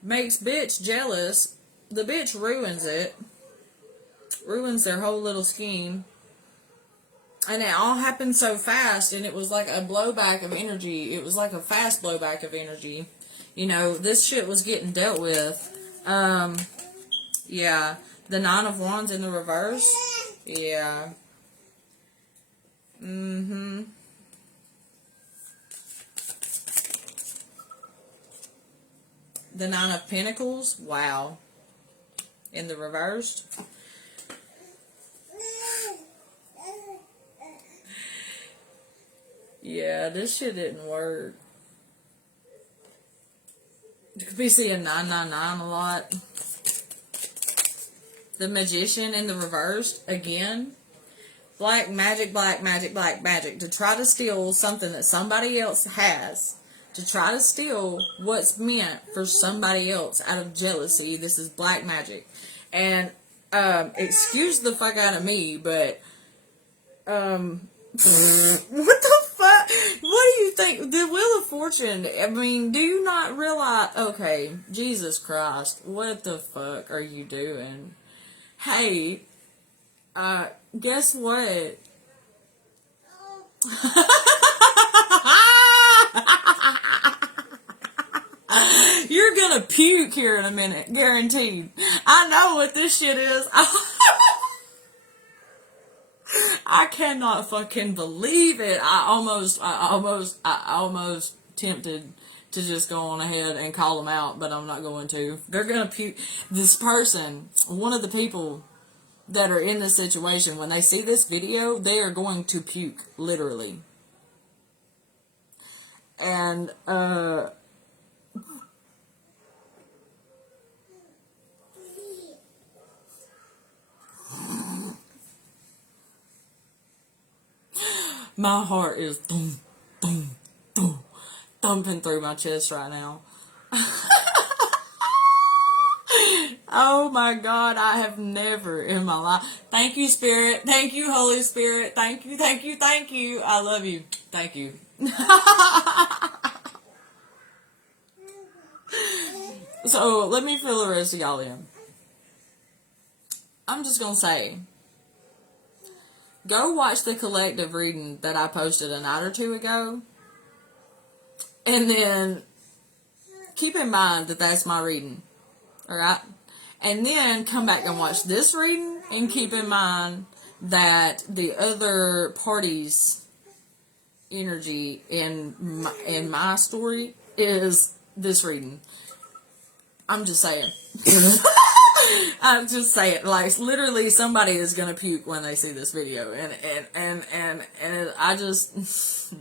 makes bitch jealous. The bitch ruins it. Ruins their whole little scheme. And it all happened so fast, and it was like a blowback of energy. It was like a fast blowback of energy. You know, this shit was getting dealt with. Yeah. The Nine of Wands in the reverse. Yeah. The Nine of Pentacles. Wow. In the reverse. Yeah, this shit didn't work. You could be seeing 999 a lot. The Magician in the reverse, again. Black magic, black magic, black magic. To try to steal something that somebody else has. To try to steal what's meant for somebody else out of jealousy. This is black magic. And, excuse the fuck out of me, but, what the fuck? What do you think? The Wheel of Fortune, I mean, do you not realize, okay, Jesus Christ, what the fuck are you doing? Hey, guess what? You're gonna puke here in a minute, guaranteed. I know what this shit is. I cannot fucking believe it. I almost tempted to just go on ahead and call them out, but I'm not going to. They're gonna puke. This person, one of the people that are in this situation, when they see this video, they are going to puke, literally. And, my heart is boom, boom, boom, thumping through my chest right now. Oh my God, I have never in my life. Thank you, Spirit. Thank you, Holy Spirit. Thank you, thank you, thank you. I love you. Thank you. So, let me fill the rest of y'all in. I'm just going to say, go watch the collective reading that I posted a night or two ago. And then, keep in mind that that's my reading. Alright? And then come back and watch this reading and keep in mind that the other party's energy in my story is this reading. I'm just saying. I'm just saying. Like, literally somebody is gonna puke when they see this video. And I just...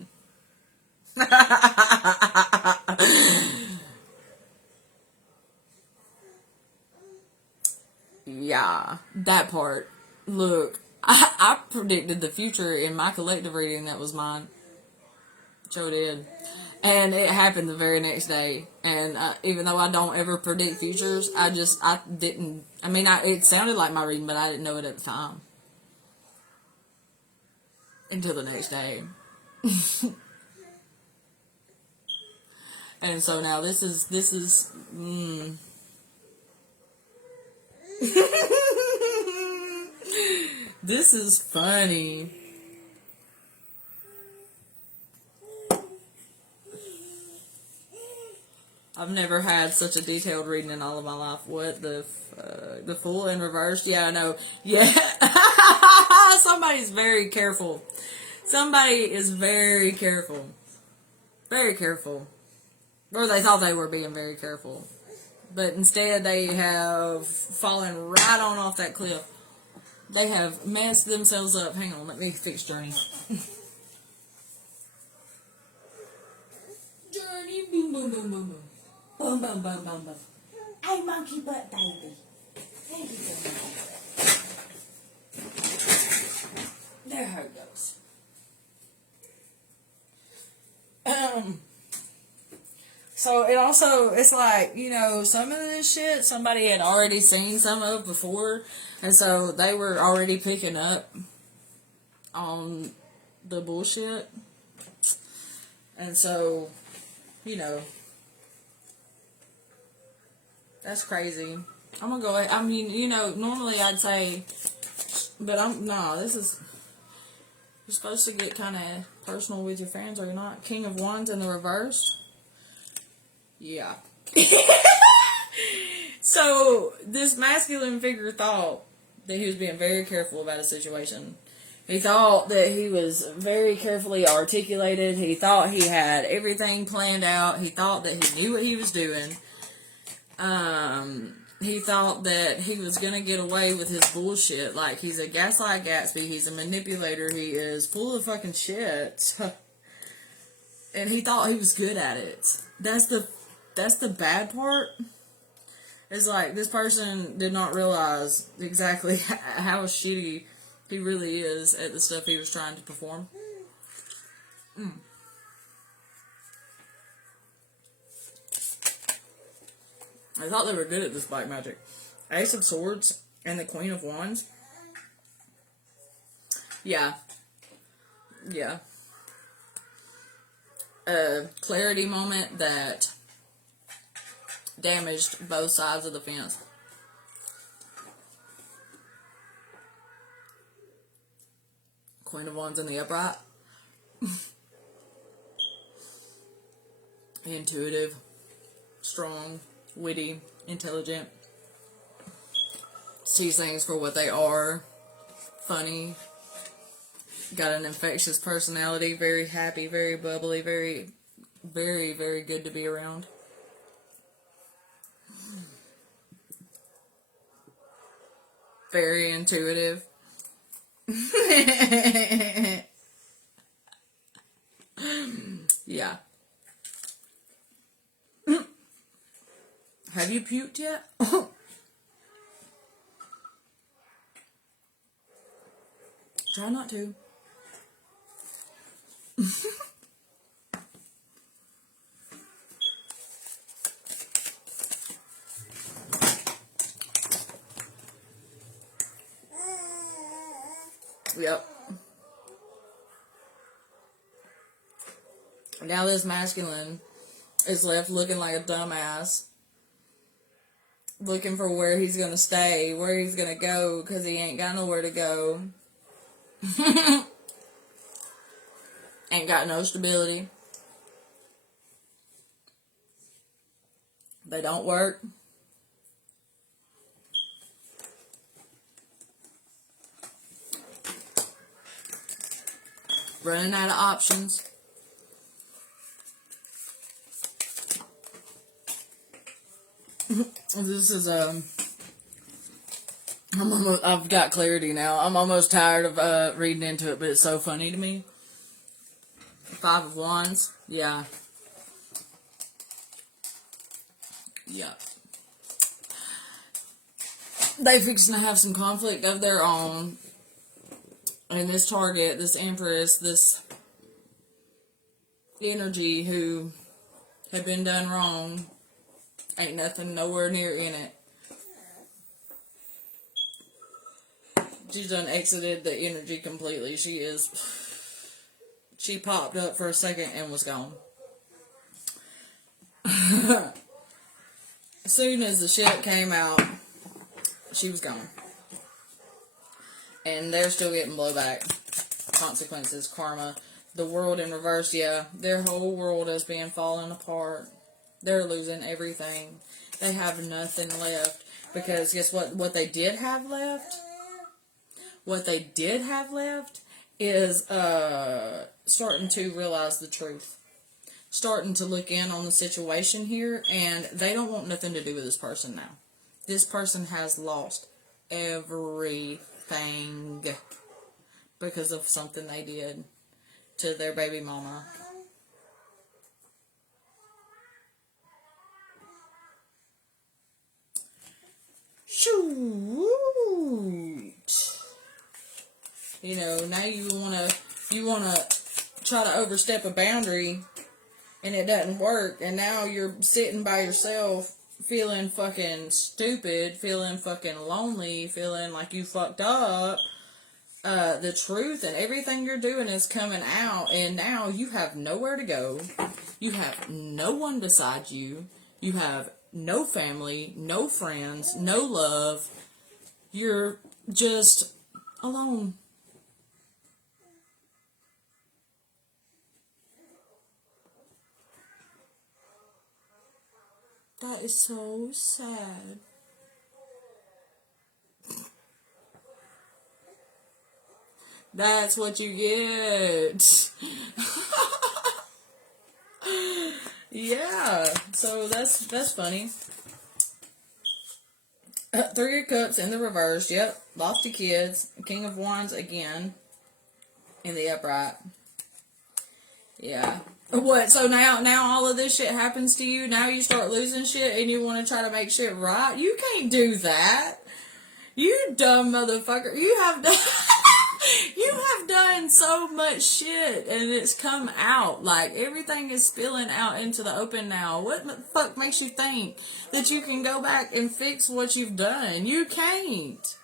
Yeah, that part. Look, I predicted the future in my collective reading that was mine. Sure did. And it happened the very next day. And even though I don't ever predict futures, I didn't. I mean, it sounded like my reading, but I didn't know it at the time. Until the next day. And so now this is. This is funny. I've never had such a detailed reading in all of my life. What the Fool in reverse? Yeah, I know. Yeah. Somebody's very careful. Somebody is very careful. Very careful. Or they thought they were being very careful. But instead they have fallen right on off that cliff. They have messed themselves up. Hang on, let me fix Journey. Journey, boom, boom, boom, boom, boom. Boom, boom, boom, boom, boom. Hey, monkey butt baby. There her goes. So it's like, some of this shit somebody had already seen some of before, and so they were already picking up on the bullshit. And so, that's crazy. I'm gonna go ahead. I mean, normally I'd say, but this is, you're supposed to get kind of personal with your fans, are you not? King of Wands in the reverse. Yeah. So, this masculine figure thought that he was being very careful about a situation. He thought that he was very carefully articulated. He thought he had everything planned out. He thought that he knew what he was doing. He thought that he was going to get away with his bullshit. Like, he's a gaslight Gatsby. He's a manipulator. He is full of fucking shit. And he thought he was good at it. That's the bad part. It's like, this person did not realize exactly how shitty he really is at the stuff he was trying to perform. I thought they were good at this black magic. Ace of Swords and the Queen of Wands. Yeah. Yeah. A clarity moment that damaged both sides of the fence. Queen of Wands in the upright. Intuitive, strong, witty, intelligent. Sees things for what they are. Funny. Got an infectious personality. Very happy, very bubbly, very, very, very good to be around. Very intuitive. Yeah. Have you puked yet? Try not to. Yep. Now this masculine is left looking like a dumbass. Looking for where he's going to stay, where he's going to go, because he ain't got nowhere to go. Ain't got no stability. They don't work. Running out of options. This is I've got clarity now. I'm almost tired of reading into it, but it's so funny to me. 5 of Wands, yeah. Yeah. They fixing to have some conflict of their own. And this target, this Empress, this energy who had been done wrong, ain't nothing nowhere near in it. She's done exited the energy completely. She popped up for a second and was gone. As soon as the shit came out, she was gone. And they're still getting blowback. Consequences, karma. The world in reverse, yeah. Their whole world is being fallen apart. They're losing everything. They have nothing left. Because guess what? What they did have left? What they did have left is starting to realize the truth. Starting to look in on the situation here. And they don't want nothing to do with this person now. This person has lost everything because of something they did to their baby mama. Shoot. You know, now you wanna try to overstep a boundary and it doesn't work, and now you're sitting by yourself feeling fucking stupid, feeling fucking lonely, feeling like you fucked up. The truth and everything you're doing is coming out, and now you have nowhere to go. You have no one beside you. You have no family, no friends, no love. You're just alone. That is so sad. That's what you get. Yeah, so that's funny. 3 of Cups in the reverse. Yep, lost your kids. King of Wands again in the upright. Yeah. What? So now all of this shit happens to you. Now you start losing shit and you want to try to make shit right. You can't do that. You dumb motherfucker. You have done. You have done so much shit and it's come out. Like, everything is spilling out into the open now. What the fuck makes you think that you can go back and fix what you've done? You can't.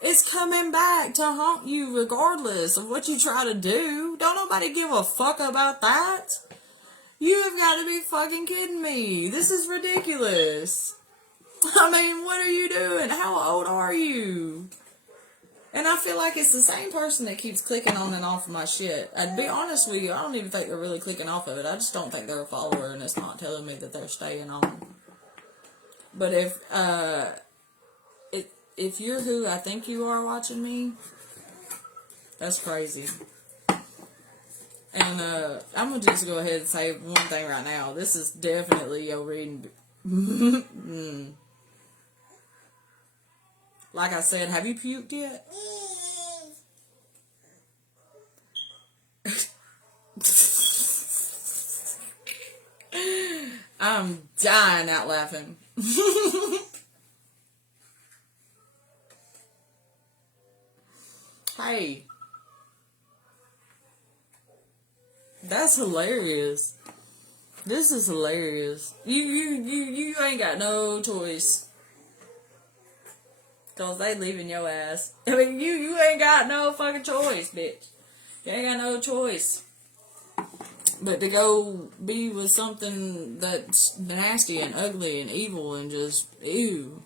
It's coming back to haunt you regardless of what you try to do. Don't nobody give a fuck about that. You have got to be fucking kidding me. This is ridiculous. I mean, what are you doing? How old are you? And I feel like it's the same person that keeps clicking on and off of my shit. I'd be honest with you, I don't even think they're really clicking off of it. I just don't think they're a follower and it's not telling me that they're staying on. But if you're who I think you are watching me, that's crazy. And I'm going to just go ahead and say one thing right now. This is definitely your reading. Like I said, have you puked yet? I'm dying out laughing. Hey. That's hilarious. This is hilarious. You ain't got no choice. Cause they leaving your ass. I mean, you ain't got no fucking choice, bitch. You ain't got no choice. But to go be with something that's nasty and ugly and evil and just, ew.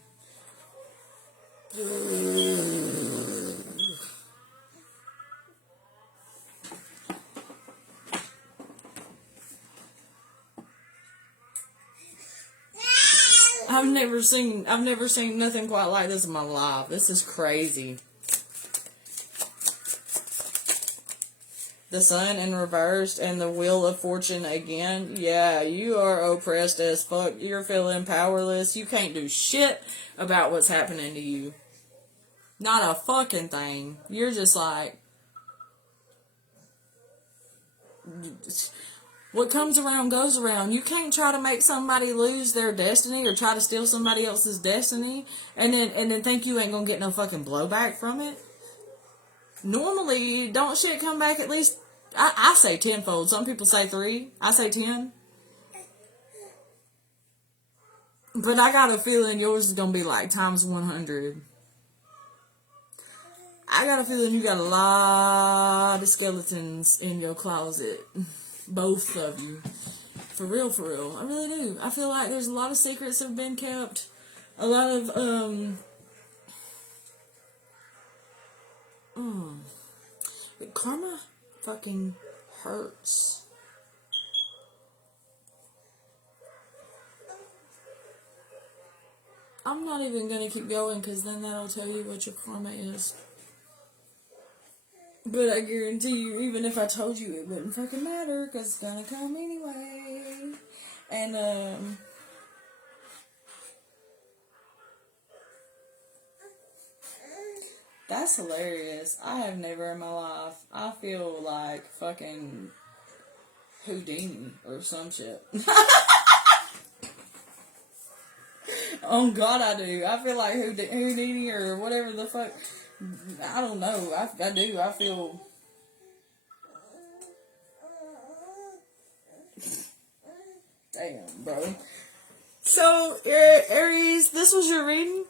I've never seen nothing quite like this in my life. This is crazy. The Sun in reversed and the Wheel of Fortune again. Yeah, you are oppressed as fuck. You're feeling powerless. You can't do shit about what's happening to you. Not a fucking thing. You're just like, what comes around goes around. You can't try to make somebody lose their destiny or try to steal somebody else's destiny and then think you ain't gonna get no fucking blowback from it. Normally, don't shit come back at least, I say tenfold. Some people say 3. I say 10. But I got a feeling yours is going to be like times 100. I got a feeling you got a lot of skeletons in your closet. Both of you. For real, for real. I really do. I feel like there's a lot of secrets that have been kept. A lot of, But karma fucking hurts. I'm not even going to keep going because then that'll tell you what your karma is. But I guarantee you, even if I told you, it wouldn't fucking matter because it's going to come anyway. And, that's hilarious. I have never in my life. I feel like fucking Houdini or some shit. Oh God, I do. I feel like Houdini or whatever the fuck. I don't know. I do. I feel. Damn, bro. So, Aries, this was your reading?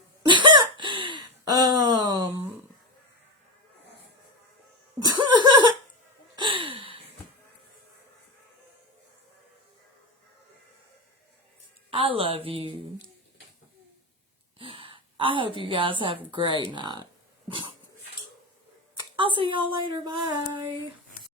I love you. I hope you guys have a great night. I'll see y'all later. Bye.